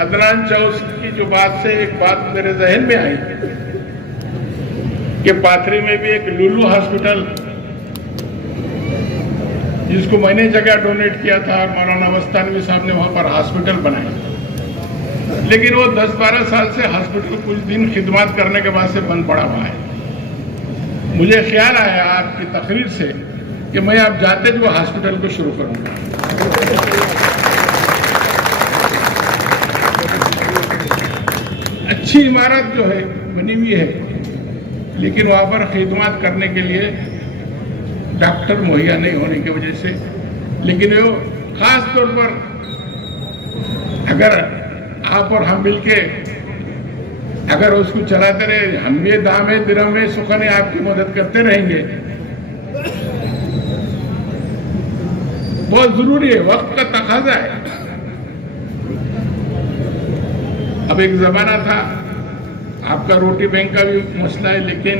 अदनान चौध की जो बात से एक बात मेरे जहन में आई कि पाथरी में भी एक लुलू हॉस्पिटल, जिसको मैंने जगह डोनेट किया था और मौलाना वस्तानवी साहब ने वहां पर हॉस्पिटल बनाया, लेकिन वो 10-12 साल से हॉस्पिटल कुछ दिन खिदमत करने के बाद से बंद पड़ा हुआ है। मुझे ख्याल आया आपकी तकरीर से कि मैं आप जाते जो हॉस्पिटल को शुरू करूंगा। अच्छी इमारत जो है बनी हुई है, लेकिन वहां पर खिदमत करने के लिए डॉक्टर मुहैया नहीं होने की वजह से, लेकिन वो खास तौर पर अगर आप और हम मिलके अगर उसको चलाते रहे, हम ये दामे दिरमे सुखने आपकी मदद करते रहेंगे, बहुत जरूरी है, वक्त का तकाजा है। अब एक जमाना था, आपका रोटी बैंक का भी मसला है, लेकिन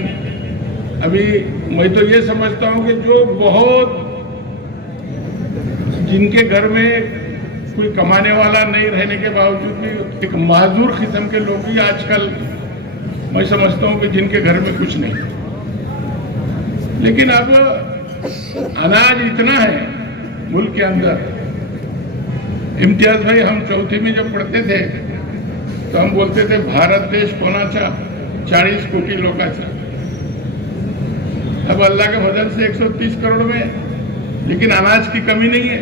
अभी मैं तो ये समझता हूं कि जो बहुत जिनके घर में कोई कमाने वाला नहीं रहने के बावजूद भी एक माजूर किस्म के लोग भी आजकल मैं समझता हूं कि जिनके घर में कुछ नहीं, लेकिन अब अनाज इतना है मुल्क के अंदर। इम्तियाज भाई, हम चौथी में जब पढ़ते थे तो हम बोलते थे भारत देश कोणाचा 40 कोटी लोकांचा। अब अल्लाह के फजल से 130 करोड़ में, लेकिन अनाज की कमी नहीं है।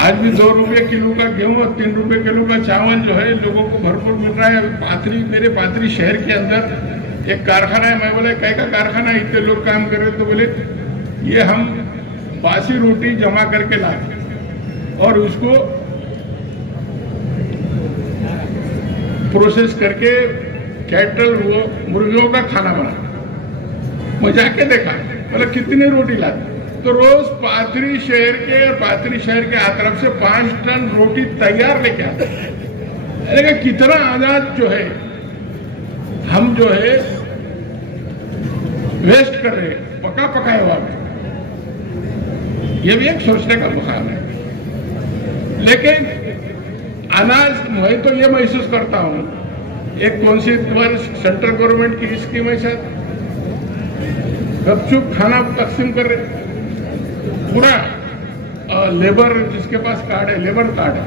आज भी 2 रुपये किलो का गेहूं और 3 रुपये किलो का चावल जो है लोगों को भरपूर मिल रहा है। पाथरी, मेरे पाथरी शहर के अंदर एक कारखाना है। मैं बोला क्या का कारखाना है, इतने लोग काम कर रहे, तो बोले ये हम बासी रोटी जमा करके लाते और उसको प्रोसेस करके कैटल वो मुर्गियों का खाना बना। मैं जाके देखा, बोला कितनी रोटी लाते, तो रोज पाथरी शहर के तरफ से 5 टन रोटी तैयार लेके आते। लेकिन कितना अनाज जो है हम जो है वेस्ट कर रहे हैं पका पकाए हुआ में, ये भी एक सोचने का मुकाम है। लेकिन अनाज मैं तो ये महसूस करता हूं, एक कौन सी सेंट्रल गवर्नमेंट की स्कीम है, शायद गपचुप खाना तकसीम कर रहे, पूरा लेबर जिसके पास कार्ड है, लेबर कार्ड है,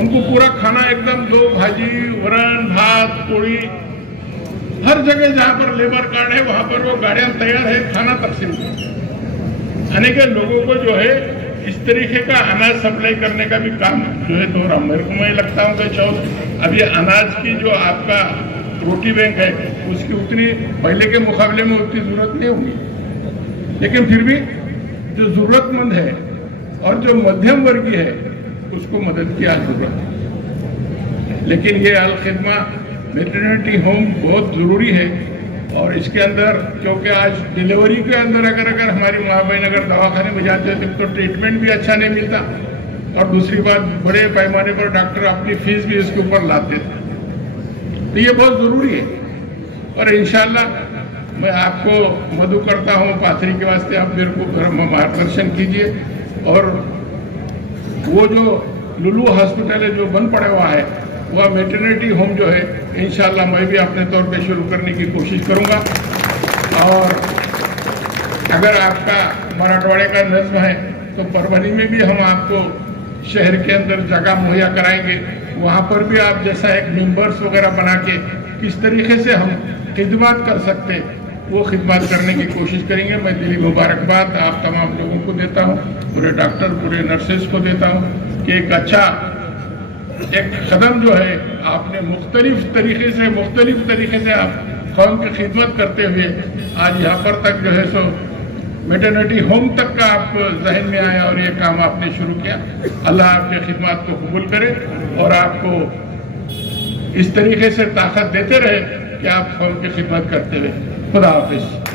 उनको पूरा खाना एकदम 2 भाजी, वरण, भात, पूरी, हर जगह जहां पर लेबर कार्ड है वहां पर वो गाड़ियां तैयार है खाना तकसीम करने के लोगों को जो है इस तरीके का अनाज सप्लाई करने का भी काम जो है तो मेरे को मैं लगता हूँ कि अब ये अनाज की जो आपका रोटी बैंक है उसकी उतनी पहले के मुकाबले में उतनी जरूरत नहीं होगी, लेकिन फिर भी जो जरूरतमंद है और जो मध्यम वर्गीय है उसको मदद की आज जरूरत है। लेकिन ये अल खिदमा मैटरनिटी होम बहुत जरूरी है और इसके अंदर क्योंकि आज डिलीवरी के अंदर अगर हमारी माँ बहन अगर दवाखाने में जाते थे तो ट्रीटमेंट भी अच्छा नहीं मिलता और दूसरी बात बड़े पैमाने पर डॉक्टर अपनी फीस भी इसके ऊपर लाते थे, तो ये बहुत जरूरी है। और इंशाल्लाह मैं आपको मदद करता हूँ पाथरी के वास्ते, आप मेरे को मार्गदर्शन कीजिए और वो जो लुलू हॉस्पिटल है जो बंद पड़ा हुआ है वह मैटरनिटी होम जो है इंशाल्लाह मैं भी अपने तौर पे शुरू करने की कोशिश करूंगा। और अगर आपका मराठवाड़े का नज़्म है तो परभनी में भी हम आपको शहर के अंदर जगह मुहैया कराएंगे, वहाँ पर भी आप जैसा एक मेंबर्स वगैरह बना के किस तरीके से हम खिदमत कर सकते वो खिदमत करने की कोशिश करेंगे। मैं दिली मुबारकबाद आप तमाम लोगों को देता हूँ, पूरे डॉक्टर पूरे नर्सेज को देता हूँ कि एक अच्छा एक कदम जो है आपने मुख्तलिफ तरीके से आप कौम की खिदमत करते हुए आज यहाँ पर तक जो है सो मैटरनिटी होम तक का आप जहन में आया और ये काम आपने शुरू किया। अल्लाह आपकी खिदमत को कबूल करे और आपको इस तरीके से ताकत देते रहे कि आप कौम की खिदमत करते हुए। खुदा हाफिज।